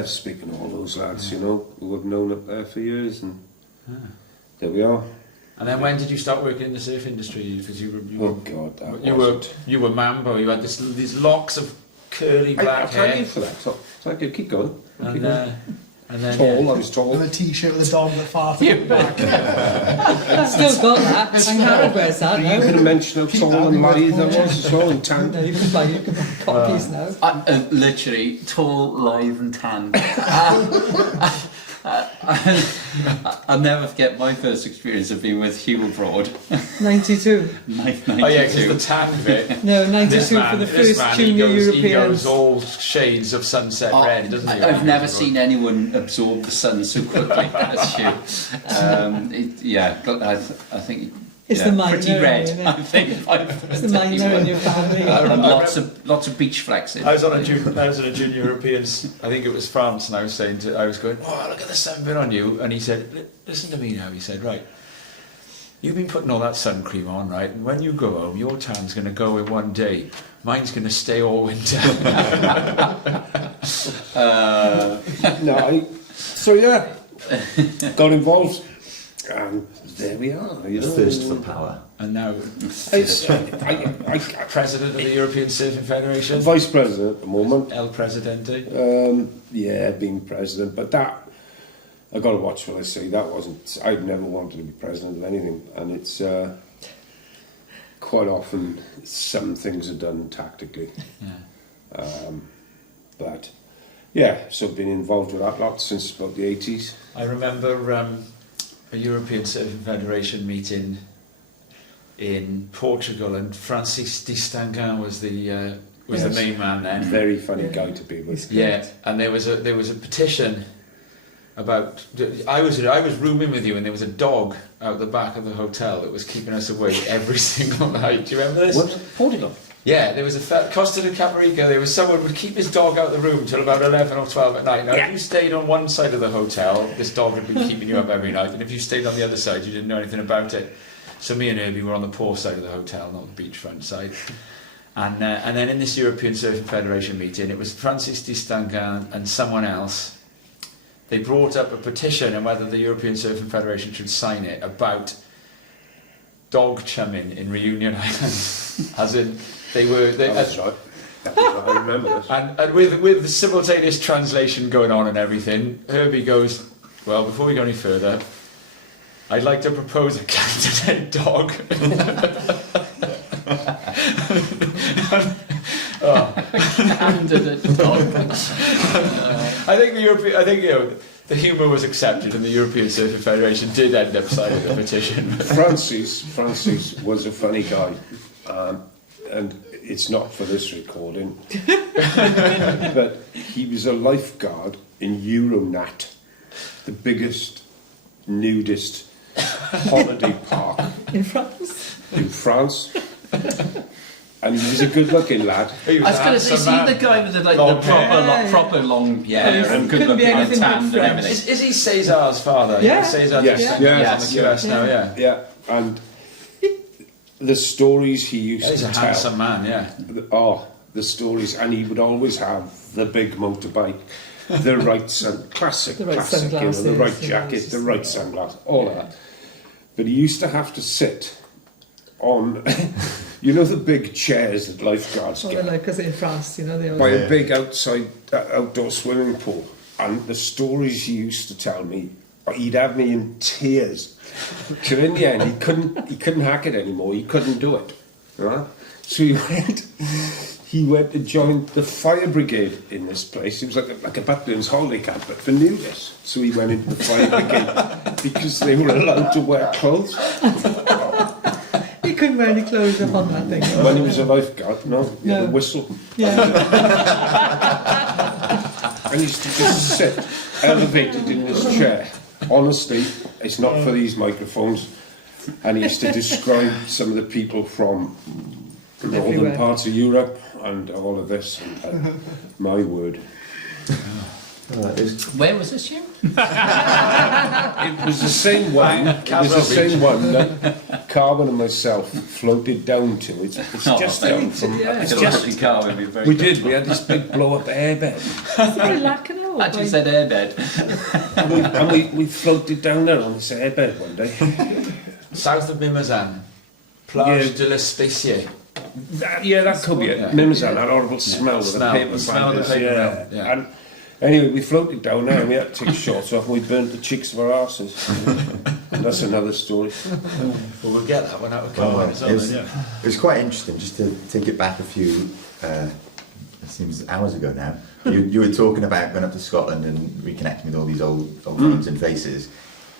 Speaking of all those lads, who have known up there for years, and there we are. And then when did you start working in the surf industry? Because you Oh God, that were wasn't. you were Mambo. You had these locks of curly I'll black thank hair. you for that. So, thank you. Keep going. Keep going. And then Tall. yeah. I was tall. And a t-shirt with a dog that farted back. Still got that. And Harold wears that You now. could have mentioned how Keep tall that and in my lithe I phone. was as well, and tan. No, you can buy copies now. Literally tall, lithe, and tan. I'll never forget my first experience of being with Huw abroad. 92. 92. Oh yeah, because the tan bit. No, 92 This man, for the this first man, junior he Europeans. goes all shades of sunset red, doesn't he? I've never seen anyone absorb the sun so quickly as Huw. I think It's the minor, pretty red. isn't it? I think It's the minor in your family. and lots of beach flexing. I was on a junior Europeans. I think it was France, and I was going, oh look at the sunburn on you, and he said, listen to me now. He said, right, you've been putting all that sun cream on, right? And when you go home, your tan's going to go in one day. Mine's going to stay all winter. So yeah, got involved, and there we are. Thirst for power. And now It's, president of the European Surfing Federation. vice president at the moment. El Presidente. Yeah, being president, but that I got to watch what I say. That wasn't. I've never wanted to be president of anything, and it's quite often some things are done tactically. Yeah. But yeah, so I've been involved with that lot since about the 80s. I remember a European Surfing Federation meeting in Portugal, and Francis de Stangan was the main man then. Very funny guy to be with. Yeah, and there was a petition about. I was rooming with you, and there was a dog out the back of the hotel that was keeping us awake every single night. Do you remember this? What? Portugal? Yeah, there was Costa de Caparica. There was someone would keep his dog out the room till about 11 or 12 at night. Now, if you stayed on one side of the hotel, this dog would be keeping you up every night, and if you stayed on the other side, you didn't know anything about it. So me and Herbi were on the poor side of the hotel, not the beachfront side. And then in this European Surfing Federation meeting, it was Francis Distangan and someone else. They brought up a petition and whether the European Surfing Federation should sign it about dog chumming in Reunion Island. As in, That's right. I remember this. And with the simultaneous translation going on and everything, Herbi goes, well, before we go any further, I'd like to propose a candidate dog. Candidate dog. I think the humour was accepted, and the European Surfing Federation did end up signing the petition. Francis was a funny guy, and it's not for this recording, but he was a lifeguard in Euronat, the biggest nudist holiday park In France? in France. And he was a good-looking lad. He I was going to say, handsome see man. the guy with the, like, Long the hair. proper long hair Yeah, and good couldn't be looking and anything but tanned and French. everything. Is he Cesar's father? Yeah. Cesar Yes. Distangan Yes. on the QS now, yeah. Yeah, and the stories he used He's to a tell. handsome man, yeah. The stories, and he would always have the big motorbike, the right classic, The right classic, sunglasses, the right the jacket, glasses. the right sunglasses, all of that. But he used to have to sit on, you know, the big chairs that lifeguards Well, get, like, because in France, you know, they by always... a big outdoor swimming pool. And the stories he used to tell me, he'd have me in tears. So in the end, he couldn't hack it anymore. He couldn't do it. Right? So he went to join the fire brigade in this place. It was like a Butlins holiday camp, but for nudists. So he went into the fire brigade because they were allowed to wear clothes. He couldn't wear any clothes up on that thing. When he was a lifeguard, he had a No. whistle. Yeah. And he used to just sit elevated in this chair. Honestly, it's not for these microphones. And he used to describe some of the people from northern Everywhere. parts of Europe and all of this. And, my word. Where was this year? It was the same one. It was the same one that Carmen and myself floated down to. It's Oh, just thank down you. from. Yeah. It's It's just. just car would be very We good. did. We had this big blow-up airbed, Very lack and all. Actually said airbed. and we floated down there on this airbed one day. South of Mimazan, Plage Yeah. de l'Espécie. That could be it. Yeah. Mimizan, that horrible smell of the Smell, paper the smell of the binders, paper yeah. mill, yeah. And anyway, we floated down there and we had to take shorts off and we burnt the cheeks of our arses. And that's another story. Well, we'll get that one out of Well, Carmen. it was quite interesting, just to take it back a few, it seems hours ago now. You were talking about going up to Scotland and reconnecting with all these old names and faces.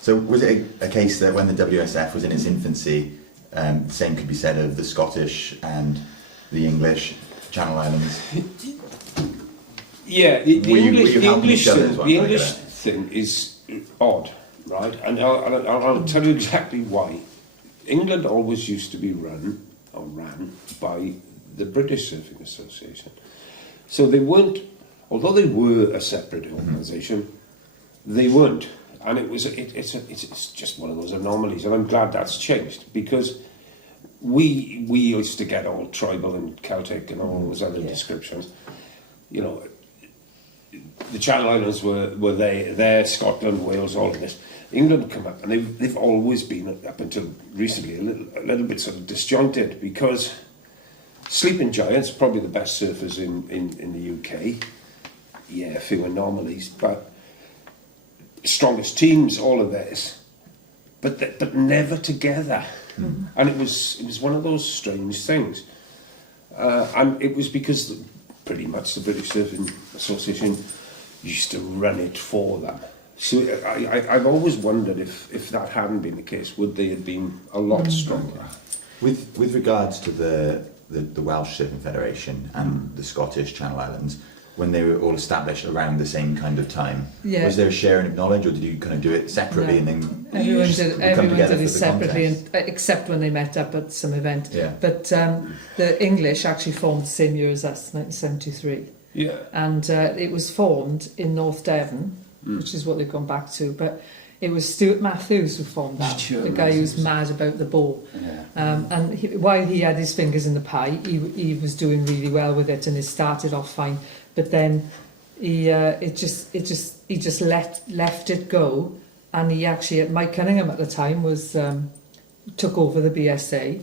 So was it a case that when the WSF was in its infancy, the same could be said of the Scottish and the English Channel Islands? Yeah, the Were you helping each other as well, the I English get it. thing is odd, right? And I'll tell you exactly why. England always used to be ran by the British Surfing Association. So they weren't, although they were a separate organisation, they weren't. And it's just one of those anomalies, and I'm glad that's changed, because we used to get all tribal and Celtic and all those other descriptions. You know, the Channel Islands were there, Scotland, Wales, all of this. England come up, and they've always been, up until recently, a little bit sort of disjointed, because Sleeping Giants, probably the best surfers in the UK. Yeah, a few anomalies, but strongest teams, all of this, but never together. And it was one of those strange things. And it was because pretty much the British Surfing Association used to run it for them. So I've always wondered if that hadn't been the case, would they have been a lot stronger? With regards to the Welsh Surfing Federation and the Scottish Channel Islands, when they were all established around the same kind of time, Yeah. was there a sharing of knowledge, or did you kind of do it separately and then Everyone just did, come everyone together did it for the separately, contest? except when they met up at some event. Yeah. But the English actually formed the same year as us, 1973. Yeah. And it was formed in North Devon, which is what they've gone back to. But it was Stuart Matthews who formed that, Stuart the guy who's Matthews. mad about the bow. Yeah. And while he had his fingers in the pie, he was doing really well with it, and it started off fine. But then he just left it go, and he actually, Mike Cunningham at the time was took over the BSA,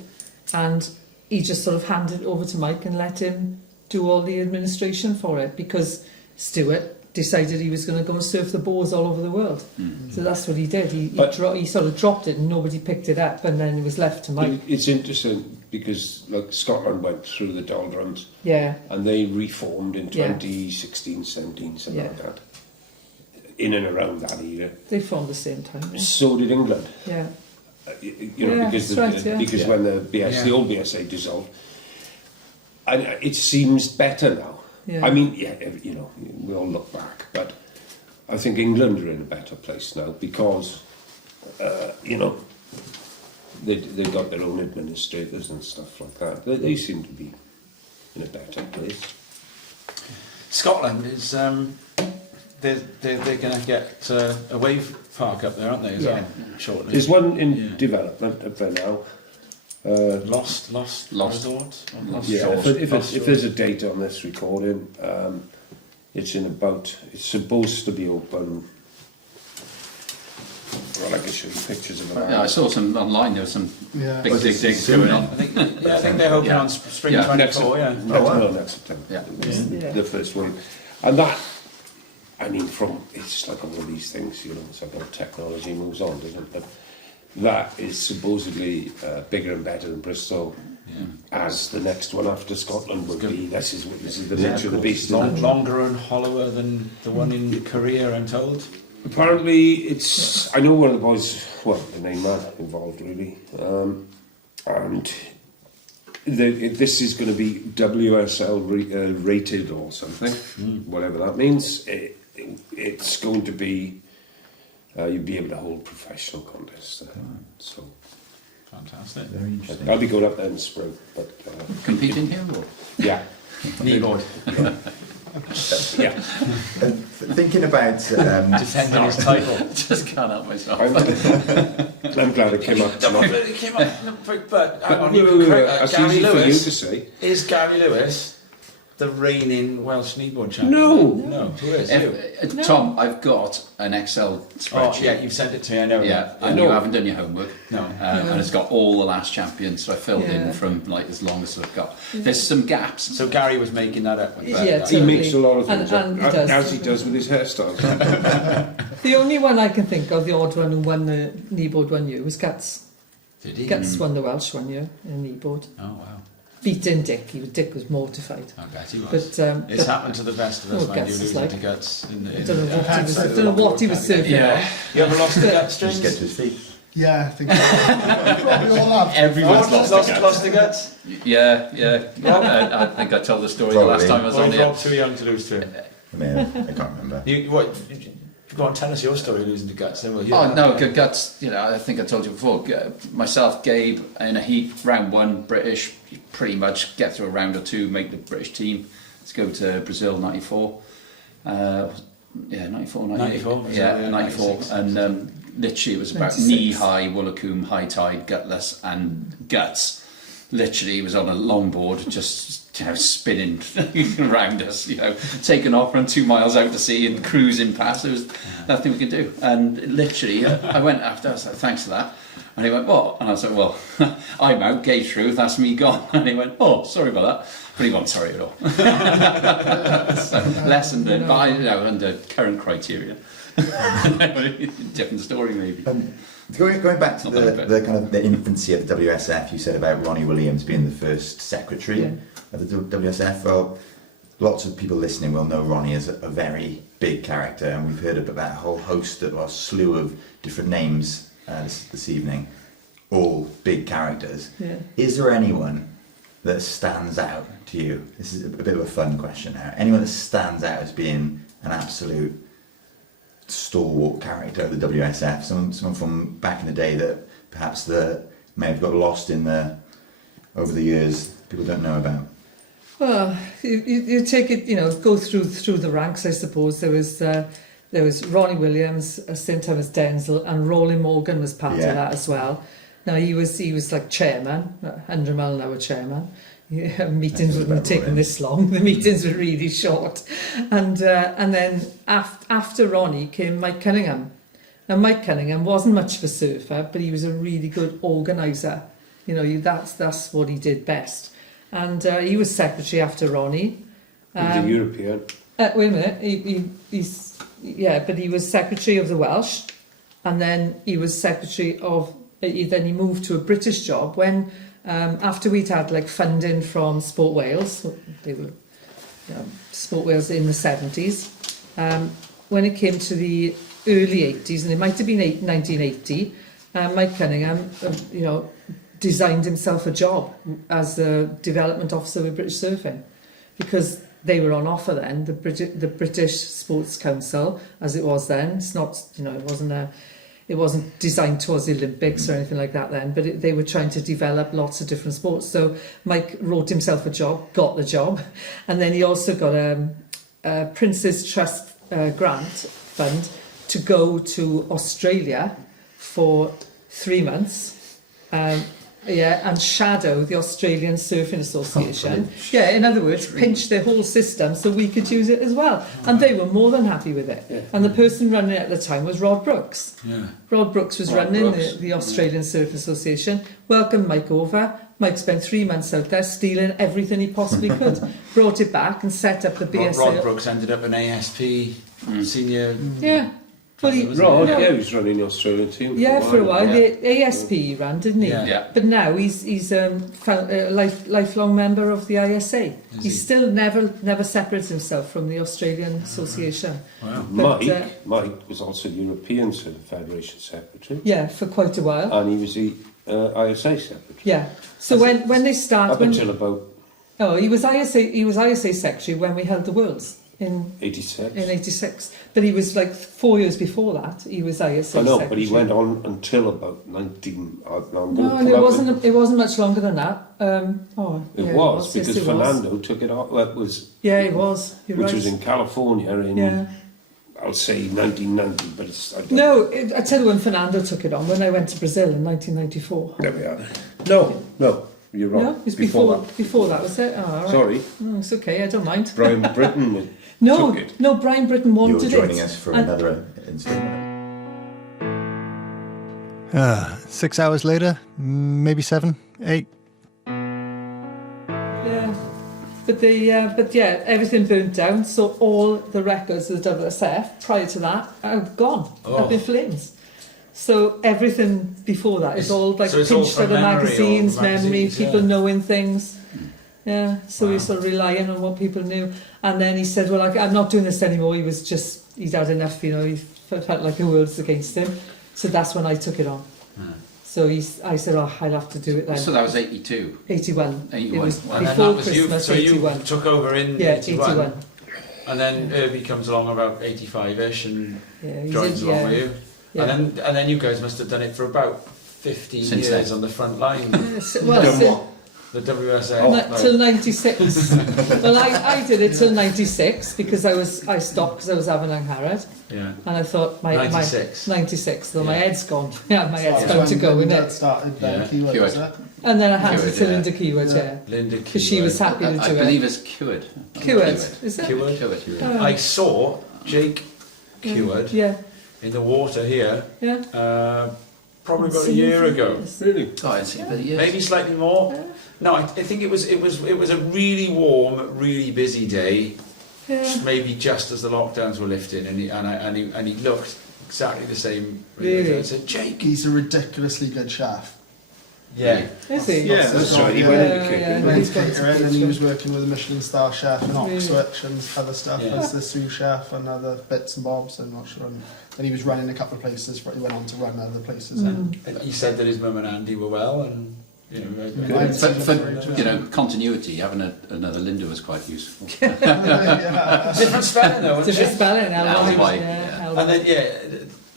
and he just sort of handed it over to Mike and let him do all the administration for it, because Stuart decided he was going to go and surf the bows all over the world. So that's what he did. He sort of dropped it and nobody picked it up, and then it was left to Mike. It's interesting because like Scotland went through the doldrums, Yeah, and they reformed in Yeah. 2016, 17, something Yeah. like that. In and around that era. they formed the same time. Yeah. So did England. Yeah. You know, Yeah, because that's right, yeah. because when the old BSA dissolved, and it seems better now. Yeah. I mean, yeah, you know, we all look back, but I think England are in a better place now because, you know, they've got their own administrators and stuff like that. They seem to be in a better place. Scotland is they're going to get a wave park up there, aren't they? As Yeah. well, shortly. There's one in Yeah. development up there now. Lost Lost. resort. Or lost Yeah, shores? if Lost there's shores. a date on this recording, it's supposed to be open. Well, I can show you pictures of it. Yeah, I saw some online. There was some Yeah. big Was it digs soon? going on. I think they're hoping Yeah. on spring Yeah. 24. Yeah. Next September. Yeah. Yeah. The first one, and that, I mean, it's like all these things, you know. It's like how technology moves on, doesn't it? But that is supposedly bigger and better than Bristol, as the next one after Scotland would be. This is the nature of the beast. isn't it? Longer and hollower than the one in Korea, I'm told. Apparently, it's. I know one of the boys, well, the main man involved, really, and this is going to be WSL rated or something, whatever that means. It's going to be. You'll be able to hold professional contests there. So Fantastic. Very interesting. I'll be going up there in the spring, but Competing here? Or? yeah, Kneeboard. yeah. Thinking about Defending his title. Just can't help myself. I'm glad it came up tonight. It came up, but hang on, No, you can correct that's Gary easy for you Lewis. to say. Is Gary Lewis the reigning Welsh kneeboard champion? No. No, who is? Who? Tom, I've got an Excel Oh, spreadsheet. yeah, you've sent it to me, I know. Yeah, that. and you haven't done your homework. No. And it's got all the last champions, so I filled Yeah. in from like as long as I've got. There's some gaps. So Gary was making that up. Yeah, He totally. makes a lot of things And up, he does. as he does with his hairstyles. The only one I can think of, the odd one who won the kneeboard one year, was Guts. Did he? Guts won the Welsh one year in kneeboard. Oh, wow. Beating Dick. Dick was mortified. I bet he was. But It's but happened to the best of us, Oh, mind Guts you, is losing like- to Guts. I don't know what he was surfing Yeah. on. You ever lost to Guts, just James? get to his feet. Yeah, I think probably all have. Everyone's Lost to Guts? Yeah. I think I told the story the last time I was Or on was here. Rob too young to lose to him? I mean, I can't remember. Go on, tell us your story losing to Guts. Then we'll hear Oh that. no, Guts. You know, I think I told you before. Myself, Gabe, in a heat, round one, British. You pretty much get through a round or two, make the British team. Let's go to Brazil '94. 94, 94, yeah, 94, 96. and literally it was about 96. knee-high, Wollacombe, high tide, gutless, and Guts. Literally, he was on a longboard, just spinning around us, taking off from 2 miles out to sea and cruising past. There was nothing we could do, and literally, I went after. I was like, "Thanks for that." And he went, "What?" And I was like, "Well, I'm out, gay truth, that's me gone." And he went, "Oh, sorry about that." But he wasn't sorry at all. So, lesson learned, but under current criteria. Different story, maybe. Going back to Not that bad. the kind of the infancy of the WSF, you said about Ronnie Williams being the first secretary of the WSF. Well, lots of people listening will know Ronnie as a very big character, and we've heard about a whole host of, or slew of different names this evening, all big characters. Yeah. Is there anyone that stands out to you? This is a bit of a fun question now. Anyone that stands out as being an absolute stalwart character of the WSF, someone from back in the day that perhaps may have got lost over the years, people don't know about? Well, you take it, go through the ranks, I suppose. There was there was Ronnie Williams, St Thomas Denzel, and Roland Morgan was part Yeah. of that as well. Now he was like chairman, 100 mile an hour chairman. Yeah, meetings wouldn't have taken this long. The meetings were really short, and then after Ronnie came Mike Cunningham. Now Mike Cunningham wasn't much of a surfer, but he was a really good organiser. You know, that's what he did best. And he was secretary after Ronnie. He was a European. Wait a minute, but he was secretary of the Welsh, and then he was secretary of. Then he moved to a British job when, after we'd had like funding from Sport Wales, they were Sport Wales in the 70s. When it came to the early 80s, and it might have been 1980, Mike Cunningham, designed himself a job as a development officer with British Surfing, because they were on offer then. The British Sports Council, as it was then, it's not, it wasn't designed towards the Olympics or anything like that then, but they were trying to develop lots of different sports. So Mike wrote himself a job, got the job, and then he also got a Prince's Trust grant fund to go to Australia for 3 months. And shadow the Australian Surfing Association. Yeah, in other words, pinch their whole system so we could use it as well. And they were more than happy with it. Yeah. And the person running it at the time was Rod Brooks. Yeah. Rod Brooks was running the Australian Surfing Association. Welcomed Mike over. Mike spent 3 months out there stealing everything he possibly could. Brought it back and set up the BSA. Rod Brooks ended up an ASP senior. Yeah. Well, he he was running the Australian team. Yeah, for a while. Yeah. The ASP he ran, didn't he? Yeah. Yeah. But now he's a lifelong member of the ISA. He's still never separated himself from the Australian Association. Wow. But, Mike was also European Federation Secretary. Yeah, for quite a while. And he was the ISA Secretary. Yeah. So when they Up start, until about he was ISA secretary when we held the Worlds in 86. 86. But he was like 4 years before that. He was ISA I know, secretary. but he went on until about 19. No, and it wasn't much longer than that. It was because yes, it Fernando took it off. Well, it was. Yeah, it was. You're which right. was in California in. Yeah. I'll say 1990, but it's. I don't No, I tell you when Fernando took it on, when I went to Brazil in 1994. There we are. No, you're wrong. No, it was before that, was it? Oh, all right. Sorry, No, it's okay, I don't mind. Brian Britton No, took it. no, Brian Britton wanted You're joining it. us for And- another installment. 6 hours later, maybe 7, 8. Yeah, but everything burnt down, so all the records of the WSF prior to that are gone, have been flames. So everything before that is all like So it's all pinched out from of memory, magazines, all magazines, people yeah. knowing things. Yeah, so we're sort of relying on what people knew. And then he said, well, I'm not doing this anymore. He'd had enough, he felt like the world's against him. So that's when I took it on. So I said, I'll have to do it then. So that was 82. 81. 81. It was And And then before that was you. Christmas, So 81. you took over in Yeah, 81. 81. And then Herbi comes along about 85ish and Yeah, he's joins in- along yeah. with you. Yeah. And then you guys must have done it for about 15 Since years then. on the front line. The WSA. Till 96. Well, I did it till 96 because I stopped because I was having Angharad. Yeah. And I thought 96. 96, though my Yeah. head's gone. Yeah, my head's That's about to when go, isn't Linda it? started Yeah. Keyword, was Keyword. it? And then I handed Keyword, it to yeah. Linda Keyword, yeah. Linda Because she was happy to do I it. believe it's Keyword. Keyword, is it? Keyword. Keyword. Oh. I saw Jake Keyword Yeah, in the water here yeah. probably about a year ago. Really? Oh, I see. But yes. Maybe slightly more. No, I think it was a really warm, really busy day. Yeah. Maybe just as the lockdowns were lifting, and he looked exactly the same. Really? I said, Jake. He's a ridiculously good chef. Yeah. Is he? Yeah, that's right. He Yeah. went into Yeah, cooking. yeah. When He's he's got to catering, and he kitchen. was working with a Michelin star chef in Really? Oxford and other stuff Yeah. as the sous chef and other bits and bobs. I'm not sure. And then he was running a couple of places. He went on to run other places. Mm. And he said that his mum and Andy were well, and For continuity, having another Linda was quite useful. Yeah. different spelling though. wasn't Different it? spelling, L-Y, yeah. yeah. L-Y. And then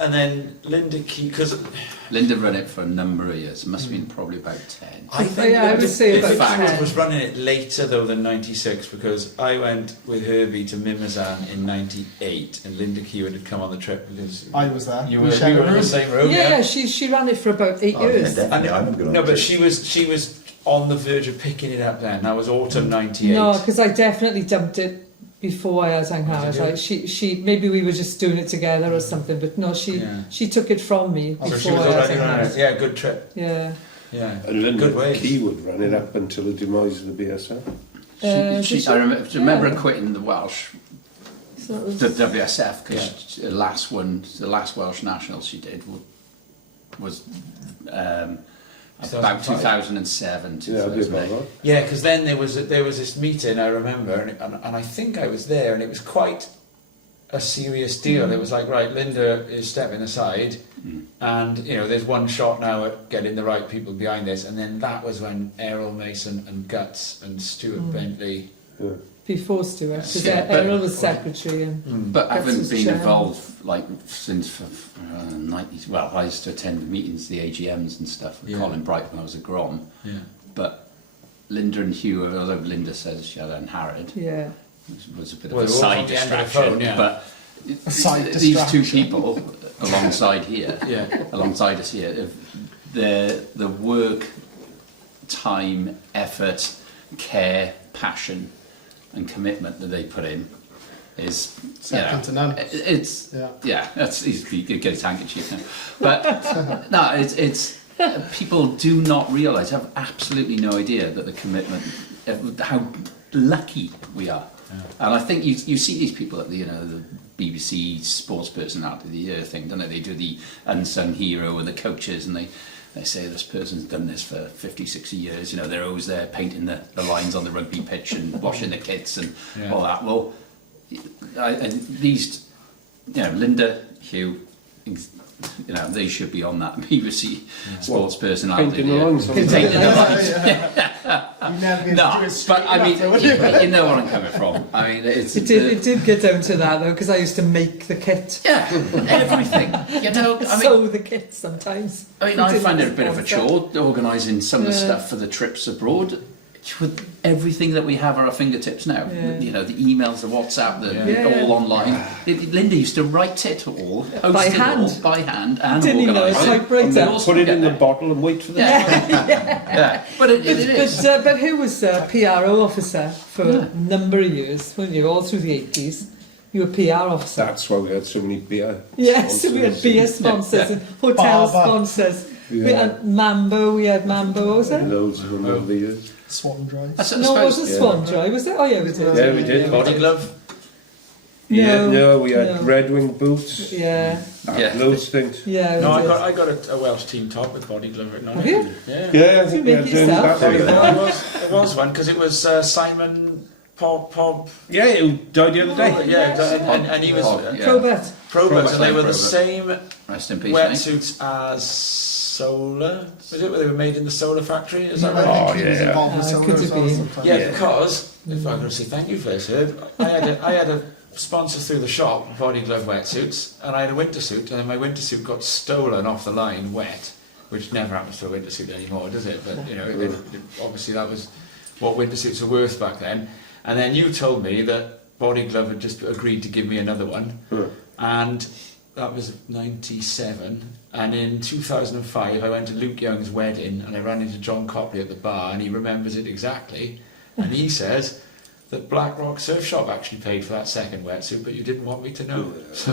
And then Linda Key, because Linda ran it for a number of years. It must have been probably about 10. I think Yeah, I would say in about fact 10. was running it later though than 96, because I went with Herbi to Mimizan in 98 and Linda Keyward had come on the trip because I was there. you We were, shared we a were in the room. same room. Yeah, she ran it for about 8 Oh, yeah, years. definitely. I remember going on No, the but trip. she was on the verge of picking it up then. That was autumn 98. No, because I definitely dumped it before I was Did you? like she maybe we were just doing it together or something, but no, Yeah. she took it from me So she before was I was already running it. Yeah, good trip. Yeah. Yeah. And Linda Good waves. Keywood ran it up until the demise of the BSL. I remember her quitting the Welsh, So it was, the WSF, because the last Welsh Nationals she did was about 2007, Yeah, I did about 2008. that. Yeah, because then there was this meeting I remember, and I think I was there, and it was quite a serious deal. It was like, right, Linda is stepping aside, and you know, there's one shot now at getting the right people behind this, and then that was when Errol Mason and Guts and Stuart Bentley. Yeah. before Stuart, because Yeah, but- Errol was secretary and But I Guts haven't was been chair. involved like since 90s. Well, I used to attend meetings, the AGMs and stuff with Yeah. Colin Bright when I was a Grom. Yeah. But Linda and Huw, although Linda says she had inherited, Yeah. was a bit Well, of a they were all side from the end of the distraction. phone, yeah. But A side these two distraction. people alongside here, Yeah. alongside us here, the work, time, effort, care, passion, and commitment that they put in is Second to none. It's Yeah. that's easy. You could get a handkerchief now, but no, it's people do not realise, have absolutely no idea that the commitment, how lucky we are, and I think you see these people at the the BBC Sports Personality of the Year thing, don't they? They do the unsung hero and the coaches, and they say this person's done this for 50, 60 years. They're always there painting the lines on the rugby pitch and washing the kits and all that. Well, these, Linda, Huw, they should be on that BBC Sports Personality. Painting the lines on the Painting the lines. You never get to No, do it straight but I mean, enough, though, would you know where I'm coming from. I mean, it's It did get down to that though, because I used to make the kit. yeah, everything. I mean, Sew the kit sometimes. I find it a bit of a chore organising some of the stuff for the trips abroad. With everything that we have at our fingertips now, Yeah. the emails, the WhatsApp, Yeah. all online. Linda used to write it all, post By it hand. all by hand, and Didn't even know organise it's it. typewriter. And we also Put it get in the there. bottle and wait for the Yeah, but it is. But who was PRO officer for a number of years, weren't you? All through the 80s. You were PR officer. That's why we had so many beer. Yes, we had sponsors. beer sponsors and hotel Barber. sponsors. We Yeah. had Mambo, what was it? Loads of them over the years. Swan Dry. I No, it suppose- wasn't Swan Dry, was it? Oh yeah, we did. Yeah, we did. Body glove. We had no. Red Wing boots. Yeah, Yeah. Those things. yeah, we No, did. I got a Welsh team top with body glove written on Have it. you? Yeah. Yeah, I think we make had doing yourself? that. Well, it was one because it was Simon Pob. Yeah, who died the other day. Yeah, and he was Yeah. Probert. Probert, and they were the Probert. same Rest in peace, mate. wetsuits as Solar. Was it where they were made in the Solar factory? Is that right? Oh, He was yeah. involved with Oh, solar could as it well be? sometimes. Yeah, because if I'm going to say thank you for this, Herb, I had a sponsor through the shop, body glove wetsuits, and I had a winter suit, and then my winter suit got stolen off the line wet, which never happens to a winter suit anymore, does it? But obviously that was what winter suits were worth back then. And then you told me that Body Glove had just agreed to give me another one, and that was 97. And in 2005, I went to Luke Young's wedding, and I ran into John Copley at the bar, and he remembers it exactly. And he says that Black Rock Surf Shop actually paid for that second wetsuit, but you didn't want me to know. So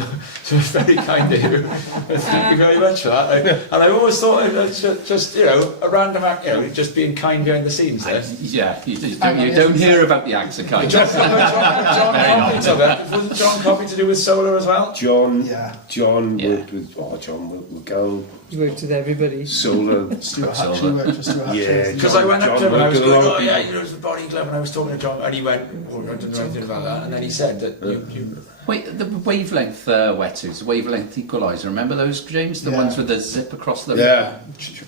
it's very kind of you. Thank you very much for that. And I always thought it was just a random act, just being kind behind the scenes there. Yeah, you don't hear about the acts of kindness. John Copley to that. Wasn't John Copley to do with solar as well? John Yeah. worked with John Gal, You worked with everybody. Solar. Stuart actually worked for Stuart Yeah, Hatchery. Because I went up to him and I was John going, worked oh with a lot yeah, of it was the body glove, and I was talking to John, and he went, oh, I didn't know anything about that, and then he said that you Wait, the wavelength wetsuits, the wavelength equalizer. Remember those, James? The Yeah. ones with the zip across them. Yeah,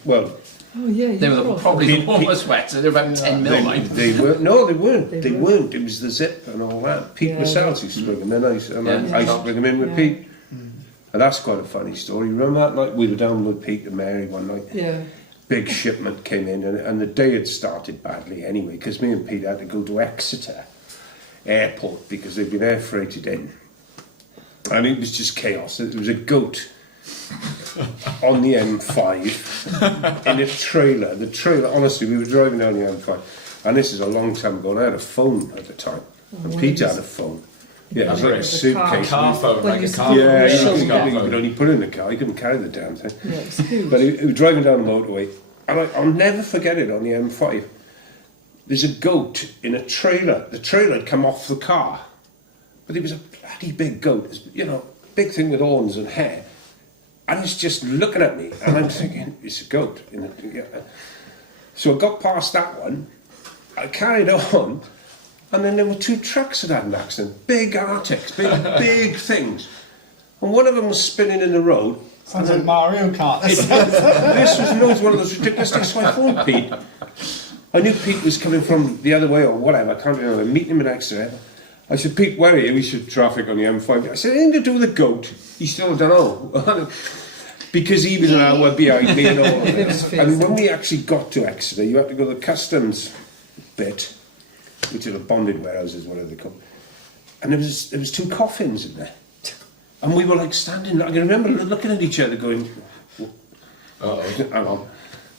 well, Oh yeah, They were probably the Pete- warmest wet. So they're about 10 mil, mate. they weren't. No, they weren't. They They weren't. weren't. It was the zip and all that. Pete Yeah. Marcells used to bring them in. I used to bring them in with Yeah. Pete. And that's quite a funny story. Remember that night we were down with Pete and Mary one night? Yeah. Big shipment came in, and the day had started badly anyway, because me and Pete had to go to Exeter Airport because they'd been air freighted in. And it was just chaos. There was a goat on the M5 in a trailer. The trailer, honestly, we were driving down the M5, and this is a long time ago, and I had a phone at the time, and Pete had a phone. Yeah, it was like a suitcase. Car phone, When like you a car Yeah, phone. you could only put it in the car, you couldn't carry the damn thing. Yeah, it's huge. But he was driving down the motorway, and I'll never forget it on the M5. There's a goat in a trailer. The trailer had come off the car, but it was a bloody big goat, it's, you know, big thing with horns and hair. And it's just looking at me, and I'm thinking, it's a goat. So I got past that one, I carried on, and then there were 2 trucks that had an accident, big Arctics, big things. And one of them was spinning in the road. Sounds like Mario Kart. This was one of those ridiculous things, so I phoned Pete. I knew Pete was coming from the other way or whatever, I can't remember, meeting him in Exeter. I said, Pete, where are you? We should traffic on the M5. I said, anything to do with the goat? He still don't know. Because he was an hour behind me and all of this. And when we actually got to Exeter, you had to go to the customs bit, which are the bonded warehouses, whatever they call it. And there was 2 coffins in there. And we were like standing, I can remember looking at each other going, uh-oh, hang on.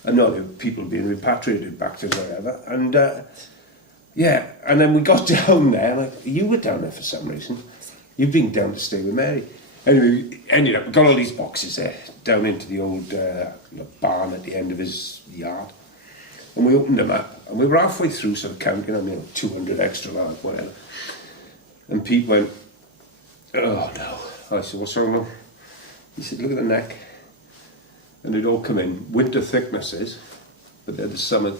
And no, people being repatriated back to wherever. And yeah, and then we got down there, and you were down there for some reason. You've been down to stay with Mary. Anyway, ended up, we got all these boxes there, down into the old barn at the end of his yard. And we opened them up, and we were halfway through, sort of counting on, 200 extra large, whatever. And Pete went, oh no. I said, what's wrong now? He said, look at the neck. And they'd all come in, winter thicknesses, but they're the summer,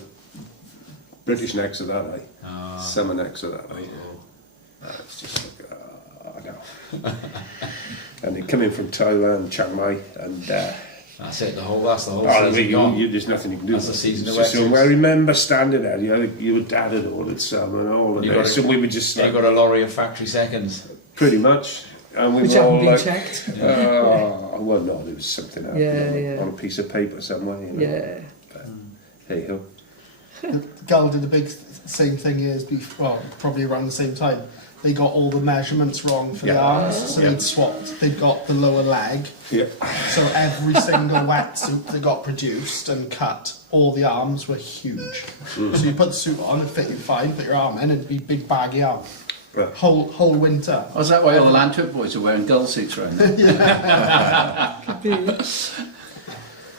British necks are that high, summer necks are that high. It's just like, no. And they come in from Thailand, Chiang Mai, and that's it. That's the whole season gone. There's nothing you can do. That's the season of So I remember standing there. Your dad had ordered some and all of this, and we were just you got a lorry of factory seconds. Pretty much. And we Which were all haven't been like, checked. well, no, there was something out on a piece of paper somewhere. Yeah. But, hey ho. Gull did a big same thing years before, well, probably around the same time. They got all the measurements wrong for the arms, so they'd swapped. They'd got the lower leg. Yeah. So every single wetsuit that got produced and cut, all the arms were huge. So you put the suit on, it'd fit you fine, put your arm in, it'd be big baggy arm. Right. Whole winter. Oh, is that why all the Landtip boys are wearing gull suits around there? Could be.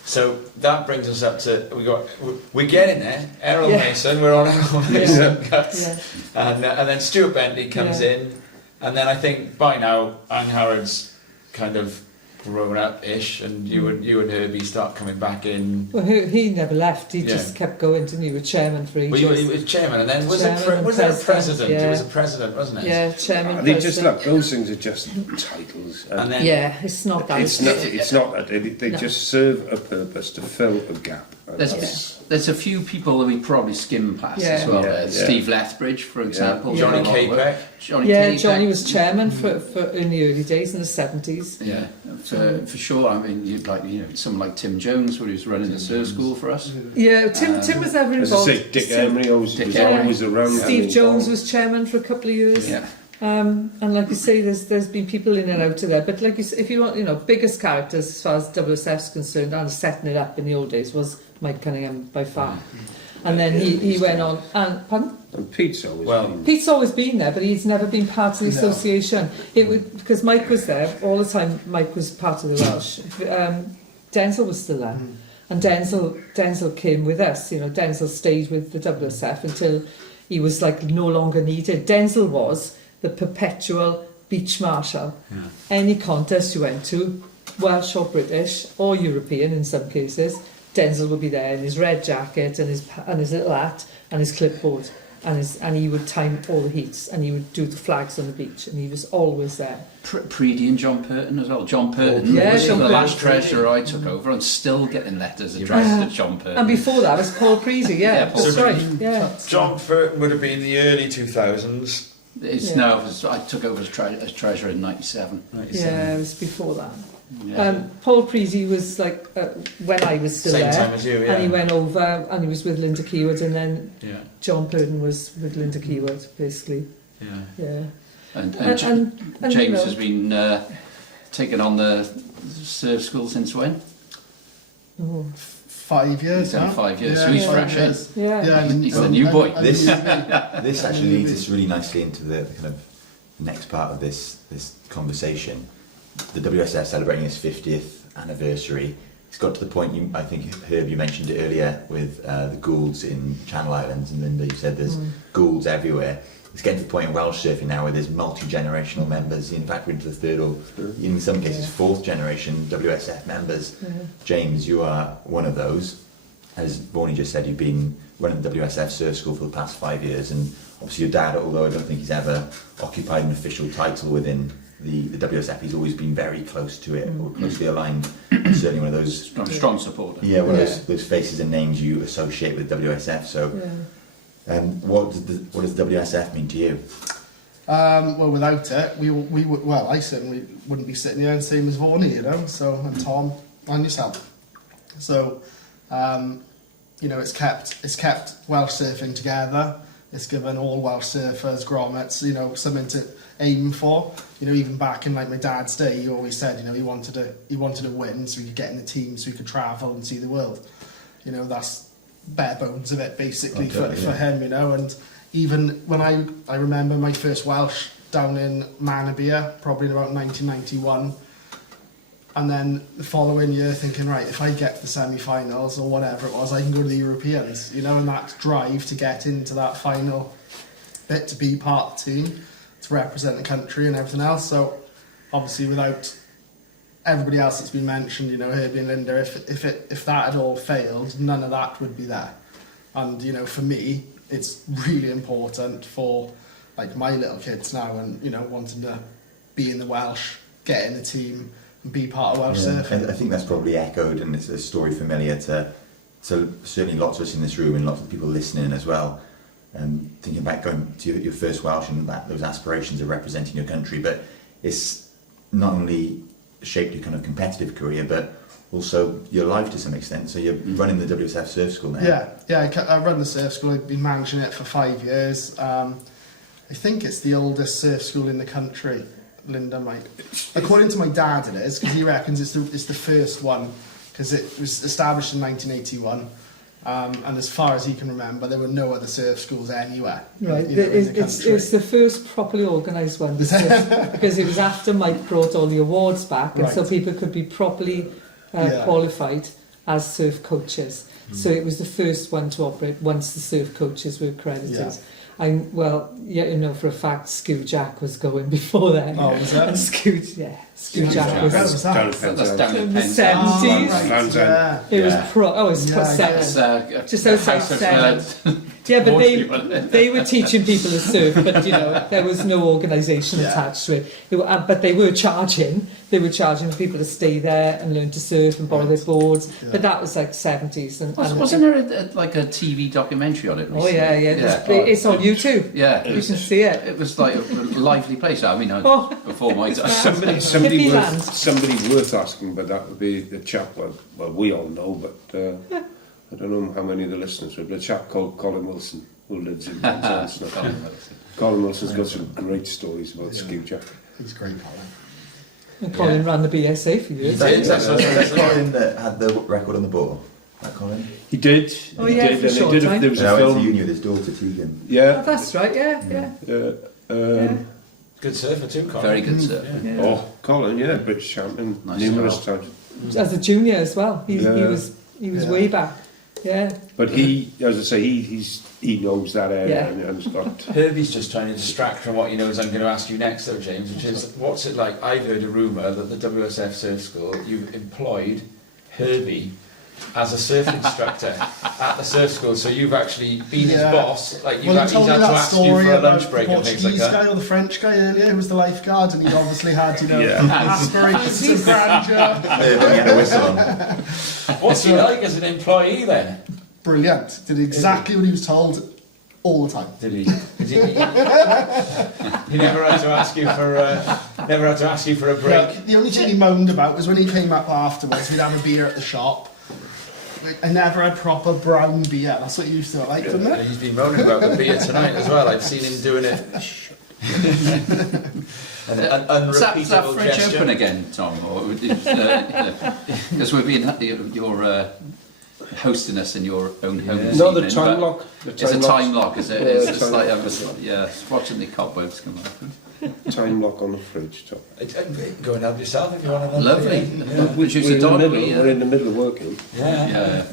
So that brings us up to we're getting there. Errol Mason, we're on Errol Mason cuts, and then Stuart Bentley comes in, and then I think by now Angharrod's kind of grown up-ish, and you and Herbi start coming back in. Well, he never left. He just kept going, didn't he? With chairman for ages. Well, he was chairman, and then was there a president? Yeah. It was a president, wasn't it? Yeah, chairman. They just look. Those things are just titles. And then it's not that. It's not that. They just serve a purpose to fill a gap. There's a few people that we probably skim past as well. Steve Lethbridge, for example. Johnny Capek. Johnny was chairman for in the early days in the 70s. Yeah, for sure. I mean, you'd like someone like Tim Jones, who was running the Surf School for us. Yeah, Tim was never As I involved. say, Dick Emery was always around. Steve Jones was chairman for a couple of years. Yeah. And like you say, there's been people in and out of there. But like you say, if you want, biggest characters as far as WSF's concerned and setting it up in the old days was Mike Cunningham by far. And then he went on. And pardon? And Pete's always been. Pete's always been there, but he's never been part of the association. It would, because Mike was there all the time. Mike was part of the Welsh. Denzel was still there, and Denzel came with us. Denzel stayed with the WSF until he was like no longer needed. Denzel was the perpetual beach marshal. Any contest you went to, Welsh or British or European in some cases, Denzel would be there in his red jacket and his little hat and his clipboard, and he would time all the heats, and he would do the flags on the beach, and he was always there. Preedy and John Purton as well. John Purton was the last treasurer I took over, and still getting letters addressed to John Purton. And before that was Paul Preedy, that's right. Yeah. John Purton would have been the early 2000s. I took over as treasurer in 97. Yeah, it was before that. Paul Preedy was like when I was still Same there, time as you, yeah. and he went over and he was with Linda Keywood, and then Yeah, John Purden was with Linda Keywood, basically. yeah. Yeah. And And, James you know, has been taking on the surf school since when? oh, 5 years He's done now. 5 years, Yeah, so he's 5 fresh, eh? years. yeah. Yeah, and He's the new boy. This This actually leads us really nicely into the kind of next part of this conversation. The WSF celebrating its 50th anniversary. It's got to the point, I think, Herb, you mentioned it earlier with the Goulds in Channel Islands, and Linda, you said there's Goulds everywhere. It's getting to the point in Welsh surfing now where there's multi-generational members. In fact, we're into the third or in some cases fourth generation WSF members. Yeah. James, you are one of those. As Vaughan just said, you've been running the WSF Surf School for the past 5 years, and obviously your dad, although I don't think he's ever occupied an official title within the WSF, he's always been very close to it, or closely aligned. Certainly one of those, Strong supporter. yeah, one of those faces and names you associate with WSF. So, Yeah. what does the WSF mean to you? Well, without it, we would. Well, I certainly wouldn't be sitting here, and same as Vaughan, you know. So, and Tom and yourself. So, you know, it's kept Welsh surfing together. It's given all Welsh surfers, grommets, you know, something to aim for. You know, even back in like my dad's day, he always said, you know, he wanted to win so he could get in the team, so he could travel and see the world. You know, that's bare bones of it basically for him, you know. And even when I remember my first Welsh down in Manabia, probably in about 1991, and then the following year thinking, right, if I get to the semi-finals or whatever it was, I can go to the Europeans, you know. And that drive to get into that final bit, to be part of the team, to represent the country and everything else. So obviously without everybody else that's been mentioned, you know, Herbi and Linda, if that had all failed, none of that would be there. And, you know, for me, it's really important for like my little kids now, and, you know, wanting to be in the Welsh, get in the team and be part of Welsh surfing. I think that's probably echoed, and it's a story familiar to certainly lots of us in this room and lots of people listening as well. Thinking back, going to your first Welsh and those aspirations of representing your country, but it's not only shaped your kind of competitive career, but also your life to some extent. So you're running the WSF Surf School now. Yeah. I run the surf school. I've been managing it for 5 years. I think it's the oldest surf school in the country. Linda might, according to my dad, it is, because he reckons it's the first one, because it was established in 1981. And as far as he can remember, there were no other surf schools anywhere. Right, in the it's country. the first properly organised one, because it was after Mike brought all the awards back, and so Right. people could be properly qualified as surf coaches. So it was the first one to operate once the surf coaches were accredited. Yeah. And well, yeah, you know for a fact, Huw Jack was going before then. Oh, was that? And Huw Jack was was that? That's down in in the Penzance. 70s. right. Yeah. It was Yeah. it's Yeah, seven. Just outside House of, Seven. Yeah, but they were teaching people to surf, but you know there was no organisation Yeah. attached to it. But they were charging. They were charging for people to stay there and learn to surf and borrow their boards. Yeah. But that was like 70s. Wasn't there like a TV documentary on it Oh recently? yeah. It's on YouTube. Yeah, You can see it. it was like a lively place. I mean, Oh. before my time. Somebody Hippie land. worth asking, but that would be the chap. Well, we all know, but I don't know how many of the listeners would. The chap called Colin Wilson, who lives in Penzance now. Colin Wilson's got some great stories about Huw Jack. He's great, Colin. And Colin ran the BSA for years. Is that Colin that had the record on the ball? That Colin? He did. Oh, he yeah, did, for a and short he did. time. There was And I a went to film. uni with his daughter Tegan. Oh, Yeah. that's right. Yeah. Good surfer too, Colin. Very good surf. Yeah. Oh, Colin, yeah, British champion, Nice numerous girl. times. As a junior as well. He was Yeah. way back. Yeah. But he, as I say, he knows that area Yeah. and has got. Herbie's just trying to distract from what he knows I'm going to ask you next though, James, which is, what's it like? I've heard a rumour that the WSF Surf School, you've employed Herbie as a surf instructor at the surf school, so you've actually been his Yeah. boss, like Well, he he's told me had to that ask you story for a about lunch the break and things like Portuguese that. guy or the French guy earlier who was the lifeguard, and he obviously had, you know, Yeah. aspirations of grandeur. Get the whistle on. What's he like as an employee then? Brilliant. Did exactly what he was told. all the time. Did he? He never had to ask you for a break. The only thing he moaned about was when he came up afterwards, we'd have a beer at the shop. I never had proper brown beer. That's what he used to like, didn't it? He's been moaning about the beer tonight as well. I've seen him doing it. An Is that unrepeatable fridge gesture. open again, Tom? Because we've been you're hosting us in your own home. this No, the evening, time but lock. It's a time lock, is it? Yeah, It's time like lock. watching the cobwebs come up. Time lock on the fridge, Tom. Go and help yourself if you want to. Lovely. Yeah. Which is We're a in the dog. middle. We're in the middle of working. Yeah. Yeah.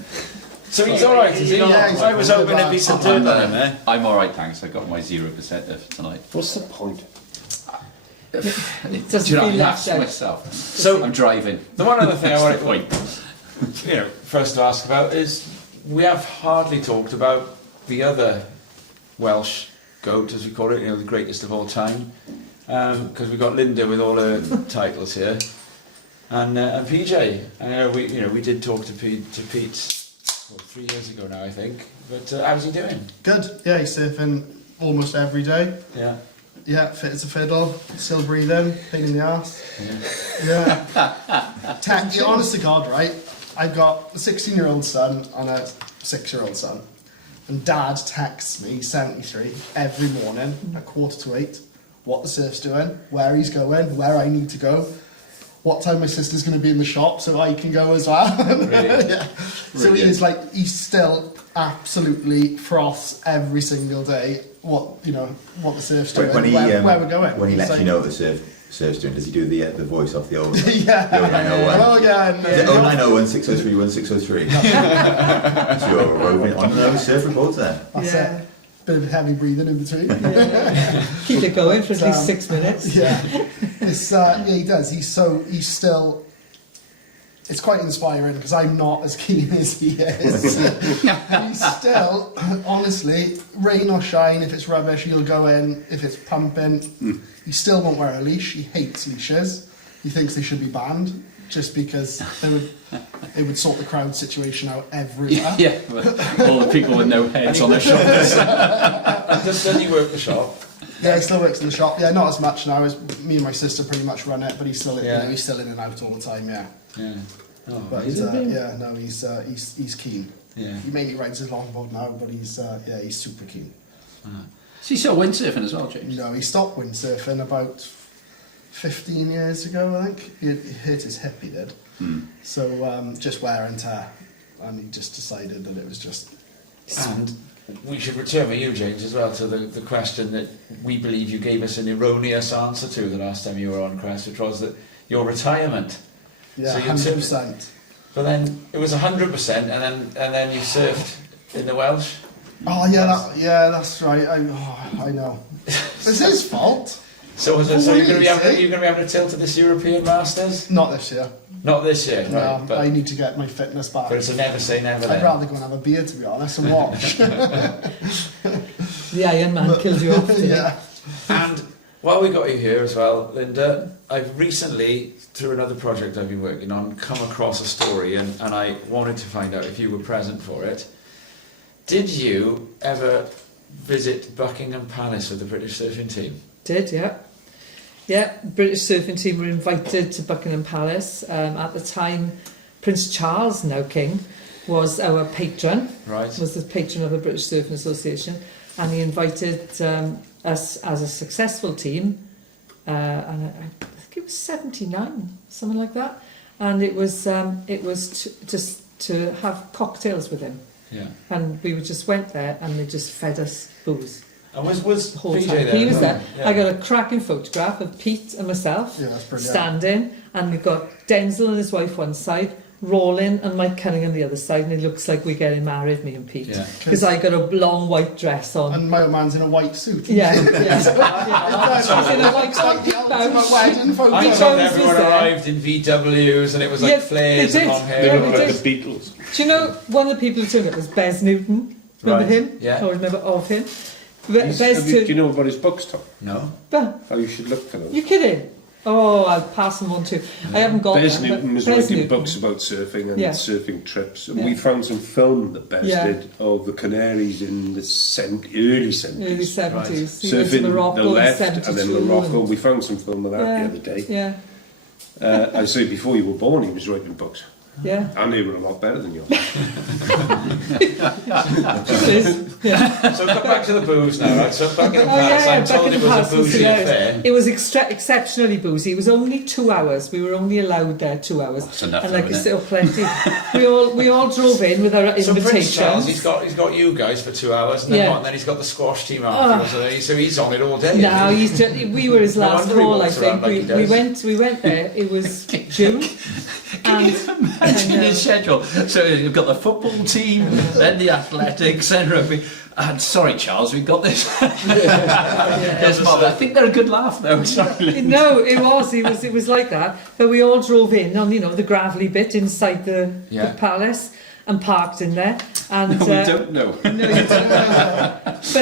So he's all right, is he? Yeah, he's I was hoping there'd be some dirt on him, eh? I'm all right, thanks. I got my 0% of tonight. What's the point? It Do doesn't you know, feel I'm left asking out. myself. So I'm driving. the one other thing I That's the want point. first to ask about is we have hardly talked about the other Welsh goat, as we call it, the greatest of all time, because we've got Linda with all her titles here, and PJ. I know we did talk to Pete 3 years ago now, I think. But how's he doing? Good. Yeah, he's surfing almost every day. Yeah. Yeah, fit as a fiddle, still breathing, pain in the arse. Yeah. Yeah, honest to God, right? I've got a 16-year-old son and a 6-year-old son. And Dad texts me, 73, every morning at 7:45, what the surf's doing, where he's going, where I need to go, what time my sister's going to be in the shop so I can go as well. Really? Yeah. So he's still absolutely froths every single day what the surf's doing, where we're going. When he He's lets like, you know the surf's doing, does he do the voice off the old? Yeah. The 0901. Hello again. Is it 0901 603 1603? So you're roving on the surf reports then. That's Yeah. it. Bit of heavy breathing in between. Keep it going for at least 6 minutes. Yeah. He does. He's still. It's quite inspiring because I'm not as keen as he is. He's still, honestly, rain or shine, if it's rubbish, he'll go in. If it's pumping, he still won't wear a leash. He hates leashes. He thinks they should be banned just because it would sort the crowd situation out everywhere. Yeah, all the people with no heads on their shoulders. Does he work the shop? Yeah, he still works in the shop. Yeah, not as much now as me and my sister pretty much run it, but he's still he's still in and out all the time. Yeah. Yeah. Oh, But he's keen. Yeah. He mainly rides his longboard now, but he's super keen. So you saw windsurfing as well, James? No, he stopped windsurfing about 15 years ago, I think. He hurt his hip, he did. So just wear and tear, and he just decided that it was just. And we should return with you, James, as well to the question that we believe you gave us an erroneous answer to the last time you were on Crest, which was that your retirement. Yeah, So you 100%. But then it was 100%, and then you surfed in the Welsh. Oh that's right. I know. It's his fault. So you're going to be having a tilt at this European Masters? Not this year. Not this year, No, right? But, I need to get my fitness back. but it's a never say never. I'd Then. rather go and have a beer, to be honest, and watch. The Iron Man killed you off, didn't he? Yeah. And while we got you here as well, Linda, I've recently, through another project I've been working on, come across a story, and I wanted to find out if you were present for it. Did you ever visit Buckingham Palace with the British surfing team? Did, yeah. Yeah, British surfing team were invited to Buckingham Palace. At the time, Prince Charles, now King, was our patron. Right. Was the patron of the British Surfing Association, and he invited us as a successful team. And I think it was 79, something like that. And it was just to have cocktails with him. Yeah. And we just went there, and they just fed us booze. And was The whole PJ time. there? He was there. Yeah. I got a cracking photograph of Pete and myself Yeah, that's brilliant. standing, and we've got Denzel and his wife one side, Roland and Mike Cunningham the other side, and it looks like we're getting married, me and Pete, Yeah. because I got a long white dress on. And my old man's in a white suit. Yeah, yeah. He's in a white suit. the ultimate wedding photo. I Pete thought Jones everyone was there. arrived in VWs and it was like Yeah, flares they and did. long hair. Yeah, They we look like did. the Beatles. Do you know one of the people who turned up was Bez Newton? Remember Right, him? yeah. Or remember of him? Do you know about his books, Tom? No. But How you should look for them? you kidding? Oh, I'll pass them on too. I haven't got Bez them. but Newton was Bez writing Newton. books about surfing and Yeah. surfing trips, and Yeah. we found some film that Bez Yeah. did of the Canaries in the early 70s. Early 70s. He went to Surfing Morocco the in left 72. and then Morocco. We found some film of that Yeah. the other day. Yeah, I say before you were born, he was writing books, yeah. and they were a lot better than yours. It is. Yeah. So come back to the booze now, right? So back in Oh, Paris, I'm back told in it was Paris a boozy hilarious. affair. It was exceptionally boozy. It was only 2 hours. We were only allowed there 2 hours. That's enough, and like though, you isn't said, plenty. we all drove in with our So Prince Charles, invitations. he's got you guys for 2 hours, and then Yeah. what? And then he's got the squash team afterwards, so he's on it all day. No, isn't he? we were his No last wonder he call. I walks around think like he does. we went there. It was June, and Imagine his schedule. So you've got the football team, then the athletics, then rugby. And sorry, Charles, we've got this. Yes, Bob, I think they're a good laugh, though. Sorry. no, it was like that. But we all drove in on the gravelly bit inside the palace and parked in there. And No, we don't know. No, you don't know. But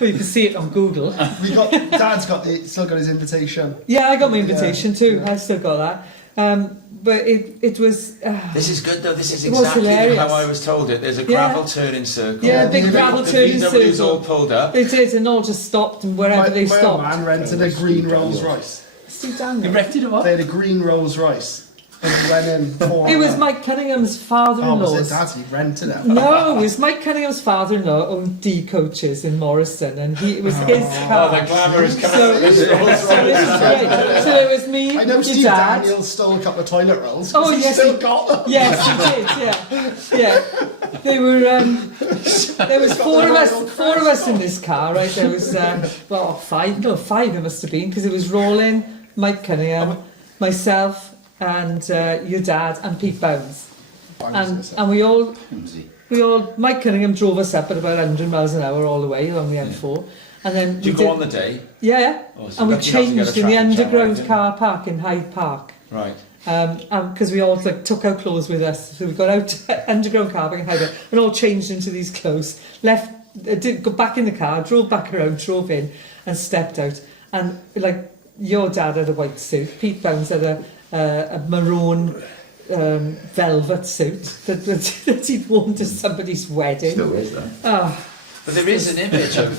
well, you can see it on Google. Dad's still got his invitation. Yeah, I got my invitation too. I still got that. But it was. This is good though. This is It was exactly hilarious. how I was told it. There's a Yeah. gravel turning circle. Yeah, big gravel turning The VW's all circle. pulled up. They did, and all just stopped, and wherever they My stopped. man rented a green Rolls Royce. Steve Daniels. You rented a what? They had a green Rolls Royce. And he went in for It was Mike Cunningham's Oh, father-in-law's. was it Dad's? He rented it. No, it was Mike Cunningham's father-in-law owned D coaches in Morrison, and it was his car. Oh, the glamorous So, car. this is great. So it was me, I know your Steve dad. Daniels stole a couple of toilet rolls. Oh, He yes, still he- got them. Yes, he did. Yeah. They were. There was four of us in this car, right? There was five it must have been, because it was Roland, Mike Cunningham, myself, and your dad and Pete Bounds, and we all Mike Cunningham drove us up at about 100 miles an hour all the way along the M4, and then Did you go on the day? Yeah, Oh, so and we lucky not to get a changed in the traffic jam, underground right, car park in Hyde Park. Right. Because we all took our clothes with us, so we got out to underground car park in Hyde Park and all changed into these clothes. Did go back in the car, drove back around, drove in, and stepped out. And like your dad had a white suit, Pete Bounds had a maroon velvet suit that he'd worn to somebody's wedding. Still is though. Oh, But there is an image of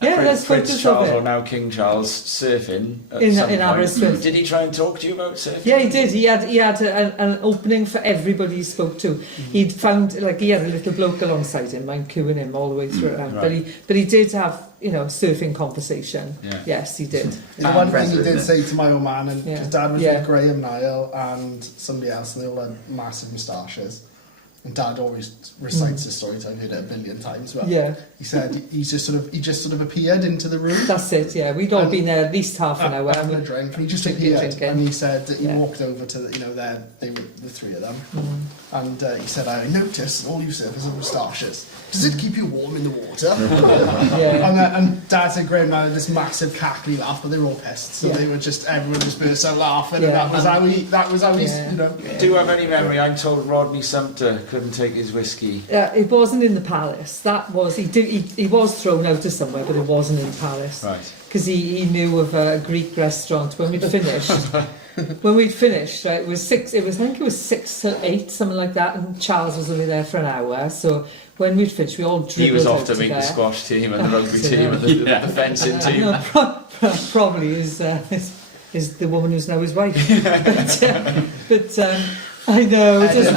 there's Prince photos Charles, of or it. now King Charles, surfing at In some point. Aberystwyth. Did he try and talk to you about surfing? Yeah, he did. He had an opening for everybody he spoke to. He'd found he had a little bloke alongside him, mind queuing him all the way through. Right. But he did have surfing conversation. Yeah. Yes, he did. The one thing he impressive, did isn't say to my old man, and Yeah. his dad was Yeah. with Graham Niall and somebody else, and they all had massive moustaches. And Dad always recites his story, so I've heard it a billion times. But Yeah. he said he just sort of appeared into the room. That's it. Yeah, we'd all been there at least half an hour. Having a And drink, and he just Drinking, appeared, drinking. and he said that he Yeah. walked over to they were the three of them, and he said, "I noticed all you surfers have moustaches. Does it keep you warm in the water?" yeah. and Dad said Graham had this massive cackly laugh, but they were all pissed, so Yeah. they were just everyone just burst out laughing, Yeah. and that was how he Yeah. Do you have any memory? I'm told Rodney Sumpter couldn't take his whiskey. It wasn't in the palace. That was he was thrown out of somewhere, but it wasn't in the palace. Right. Because he knew of a Greek restaurant when we'd finished. Right, it was 6. I think it was 6 till 8, something like that. And Charles was only there for an hour. So when we'd finished, we all dribbled He was off out to meet the there. squash team and the rugby so team no. and the fencing team. No, probably is the woman who's now his wife. but I know it doesn't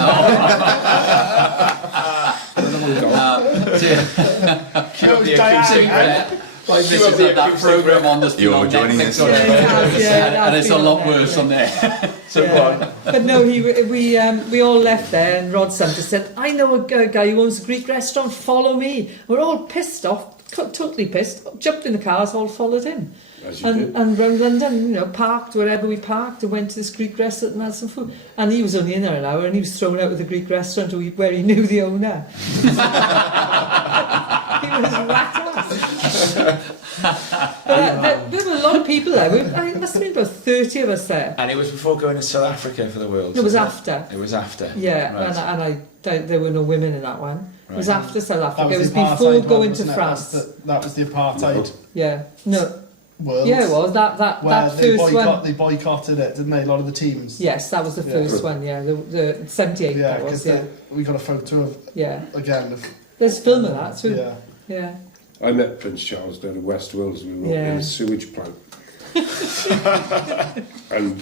My missus had that programme on this You're on joining Netflix us. on Yeah, it. it has, yeah, it has And it's a been lot on there, worse yeah. on there. So Yeah. But no, we all left there, and Rod Sumter said, "I know a guy who owns a Greek restaurant. Follow me." We're all pissed off, totally pissed. Jumped in the cars, all followed him, As you do. and round London, parked wherever we parked, and went to this Greek restaurant and had some food. And he was only in there an hour, and he was thrown out of the Greek restaurant where he knew the owner. He was rat-ass. But there were a lot of people there. It must have been about 30 of us there. And it was before going to South Africa for the World. It was after. It was after. Yeah, Right. and I doubt there were no women in that one. It was Right. after South That Africa. It was the apartheid before one, going to wasn't it? France. That was the apartheid. Yeah, no. Worlds. Yeah, it was that Where they first one. They boycotted it, didn't they? A lot of the teams. Yes, that was the Yeah. first one. Yeah, the 78. Yeah, that was. because Yeah, we got a photo of yeah. again. There's film of that too. Yeah. Yeah. I met Prince Charles down in West Wales. We were Yeah. in a sewage plant, and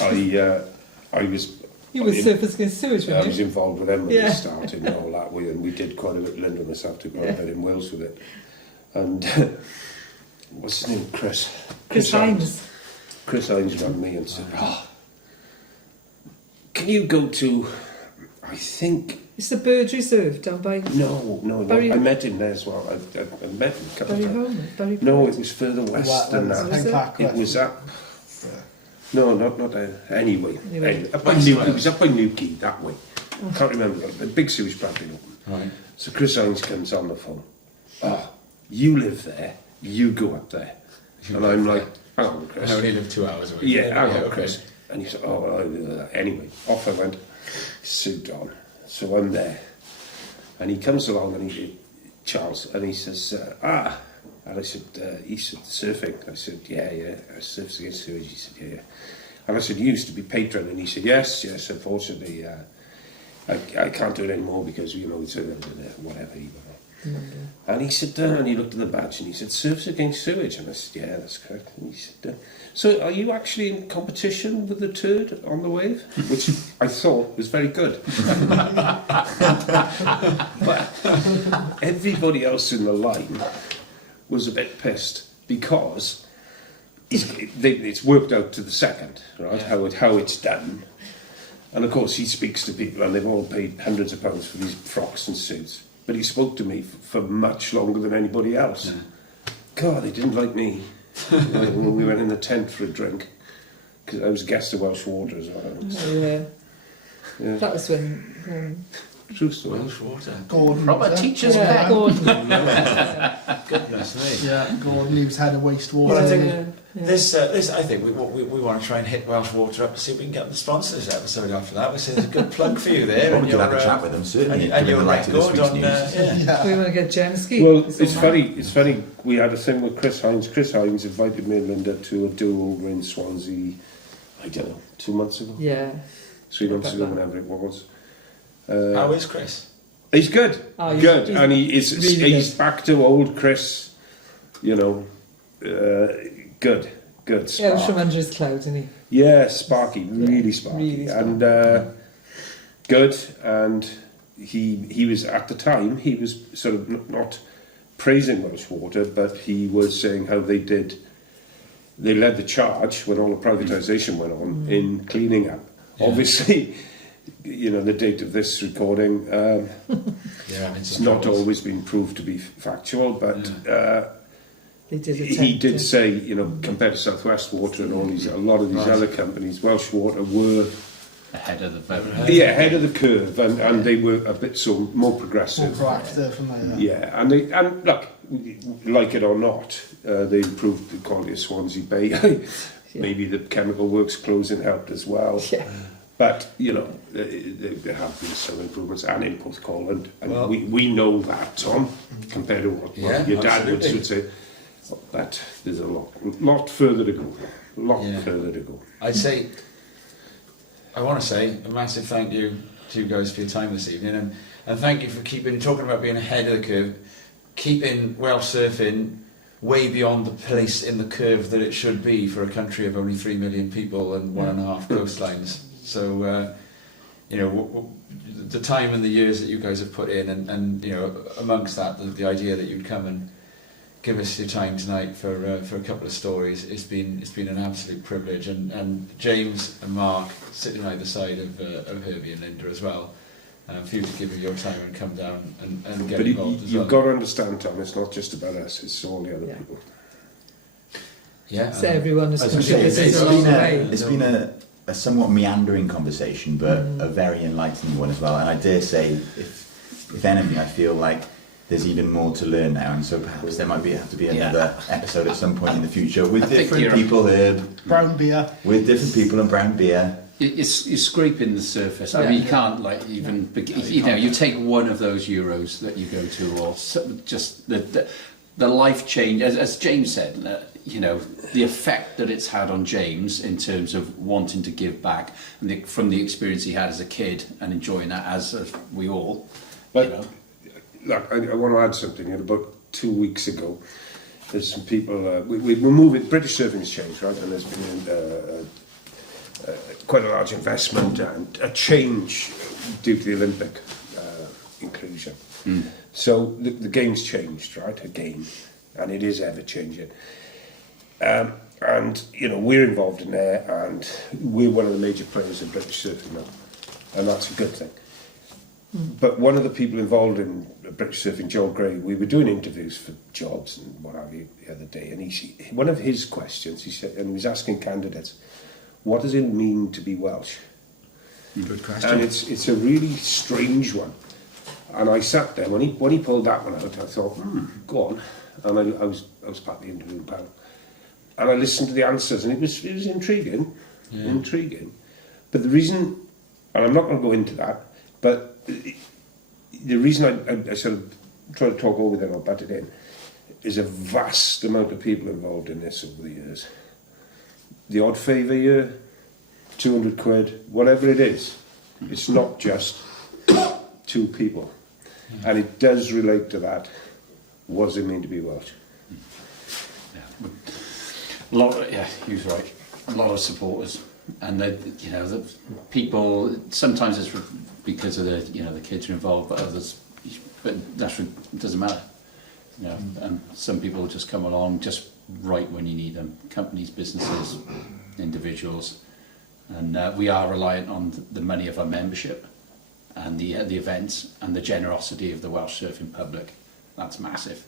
I was. You were in- surfers against sewage, I weren't was you? involved with them when Yeah. they started and all that. And we did quite a bit. Linda and myself took quite a bit in Wales with it. And what's his name? Chris Hines. Chris Hines rang me and said, "Oh, can you go to? I think It's the bird reserve down by no. Bury- I met him there as well. I met him a couple Bury of times. Home. Bury No, it was further west than that. It was up. No, not anyway. Anyway. Up by it was up by Newquay that way. Can't remember. The big sewage plant been open. Right. So Chris Hines comes on the phone. Oh, you live there. You go up there. And I'm like, hang on, Chris. I only live 2 hours away. Yeah, hang on, okay. Chris. And he said, oh, well, anyway, off I went, suit on. So I'm there. And he comes along and Charles, and he says, and I said, he said, surfing. I said, yeah, I surf against sewage. He said, yeah. And I said, you used to be patron. And he said, yes, unfortunately, I can't do it anymore because, you know, it's whatever. And he said, and he looked at the badge and he said, surfs against sewage. And I said, yeah, that's correct. And he said, so are you actually in competition with the turd on the wave? Which I thought was very good. But everybody else in the line was a bit pissed because it's worked out to the second, right? How it's done. And of course he speaks to people and they've all paid hundreds of pounds for these frocks and suits. But he spoke to me for much longer than anybody else. God, they didn't like me. When we went in the tent for a drink, because I was a guest of Welsh Water as well. Yeah. Yeah. That was when. True story. Welsh Water. Gordon. Proper was it? teacher's Yeah, pet. Gordon. Goodness me. Yeah, Gordon. He was head of wastewater. Well, I think Yeah. this I think we want to try and hit Welsh Water up to see if we can get them to sponsor this episode after that. We say there's a good plug for you there. Well, we could have a chat with them, certainly, And given your the light of this record week's on, news. yeah. We want to get Jen ski. Well, It's it's all funny. It's funny. We had a thing with Chris Hines. Chris Hines invited me and Linda to a do over in Swansea. I don't know, 2 months ago, Yeah. 3 months About ago, that. whenever it was. How is Chris? He's good, Oh, he's- good, he's and he's really he's good. back to old Chris. You know, good. Yeah, Spark. from under his cloud, isn't he? Yeah, sparky, really sparky, really sparky. and good. And he was at the time he was sort of not praising Welsh Water, but he was saying how they led the charge when all the privatisation went on in cleaning up. Yeah. Obviously, you know the date of this recording. Yeah, It's not always been proved to be factual, but. They did He did say, you know, compared to South West Water and a lot of these other companies, Welsh Water were Ahead of the vote. ahead of the curve, and they were a bit more More progressive. proactive, and they. Yeah, and look, like it or not, they improved the quality of Swansea Bay. Maybe the chemical works closing helped as well. Yeah. But you know, there have been some improvements, and in Porthcawl, and Well- we know that, Tom, compared to what Yeah, your dad absolutely. would say. But there's a lot further to go. Yeah. Further to go. I want to say a massive thank you to you guys for your time this evening, and thank you for talking about being ahead of the curve, keeping Welsh surfing way beyond the place in the curve that it should be for a country of only 3 million people and 1.5 coastlines. So, you know, the time and the years that you guys have put in, and you know, amongst that, the idea that you'd come and give us your time tonight for a couple of stories. It's been an absolute privilege, and James and Mark sitting on either side of Herbi and Linda as well, for you to give me your time and come down and get But involved as you've well. got to understand, Tom, it's not just about us, it's all the other Yeah. people. Yeah, So everyone has I was going to say, contributed along the way. it's been a somewhat meandering conversation, but a very enlightening one as well. And I dare say, if anything, I feel like there's even more to learn now, and so perhaps there might have to be another episode at some point in the future with think different you're- people, Herb, Brown beer. with different people and brown beer. You're scraping the surface. I mean, you can't like even begin. You know, you take one of those Euros that you go to, or just the life change. As James said, you know, the effect that it's had on James in terms of wanting to give back, and from the experience he had as a kid and enjoying that as we all. But you know. look, I want to add something. About 2 weeks ago, there's some people. We're moving. British surfing's changed, right? And there's been quite a large investment and a change due to the Olympic inclusion. So the game's changed, right? Again, and it is ever changing. And you know, we're involved in there, and we're one of the major players in British surfing now, and that's a good thing. But one of the people involved in British surfing, Joel Gray, we were doing interviews for jobs and what have you the other day, and one of his questions, he said, and he was asking candidates, what does it mean to be Welsh? Good question. And it's a really strange one. And I sat there when he pulled that one out. I thought, go on. And I was part of the interviewing panel, and I listened to the answers, and it was intriguing, intriguing. But the reason, and I'm not going to go into that, but the reason I sort of try to talk over there or butt it in is a vast amount of people involved in this over the years. The odd favour year, 200 quid, whatever it is. It's not just 2 people. And it does relate to that. What does it mean to be Welsh? He was right. A lot of supporters, and you know, the people. Sometimes it's because of the kids are involved, but it doesn't matter. You know, and some people just come along just right when you need them. Companies, businesses, individuals, and we are reliant on the money of our membership, and the events, and the generosity of the Welsh surfing public. That's massive.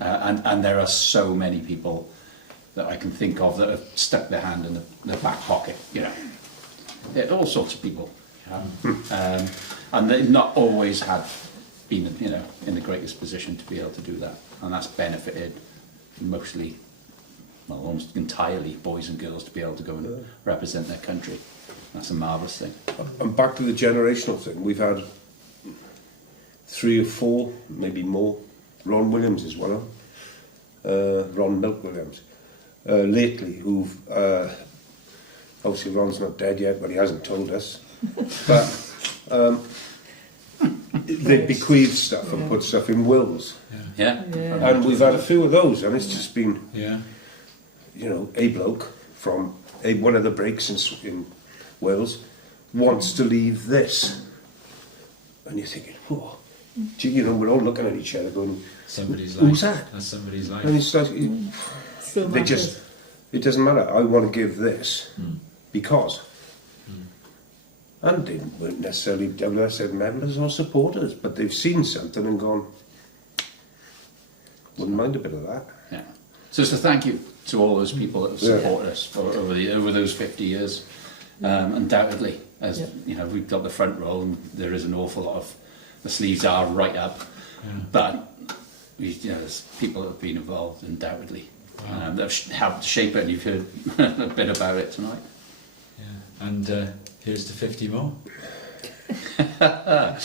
And there are so many people that I can think of that have stuck their hand in the back pocket, you know. Yeah, all sorts of people. And they've not always been, you know, in the greatest position to be able to do that. And that's benefited mostly, well, almost entirely boys and girls to be able to go and represent their country. That's a marvellous thing. And back to the generational thing, we've had 3 or 4, maybe more. Ron Williams is one of them. Ron Milk Williams. Lately, who've obviously Ron's not dead yet, but he hasn't told us. But they bequeathed stuff and put stuff in wills. Yeah. And we've had a few of those, and it's just been, you know, a bloke from one of the breaks in Wales wants to leave this, and you're thinking, oh, you know, we're all looking at each other going, Somebody's who's life. that? That's somebody's life. And it's like, So they just, it doesn't matter. I want to give this because. And they weren't necessarily WSF members or supporters, but they've seen something and gone, wouldn't mind a bit of that. Yeah. So it's a thank you to all those people that have supported us over those 50 years. Undoubtedly, as you know, we've got the front row, and there is an awful lot of the sleeves are right up, but you know, there's people that have been involved, undoubtedly, that have helped shape it. And you've heard a bit about it tonight. Yeah. And here's to 50 more. Yeah.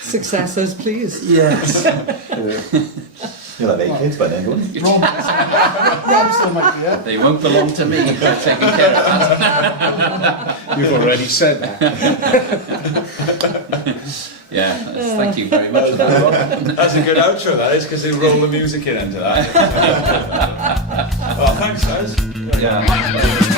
Successors, please. Yes. You'll have 8 kids by then, won't you? Rob still might be here. They won't belong to me. I'm taking care of that. You've already said that. Thank you very much for that, Rob. That's a good outro, that is, because they roll the music in under that. Well, thanks, guys. Yeah.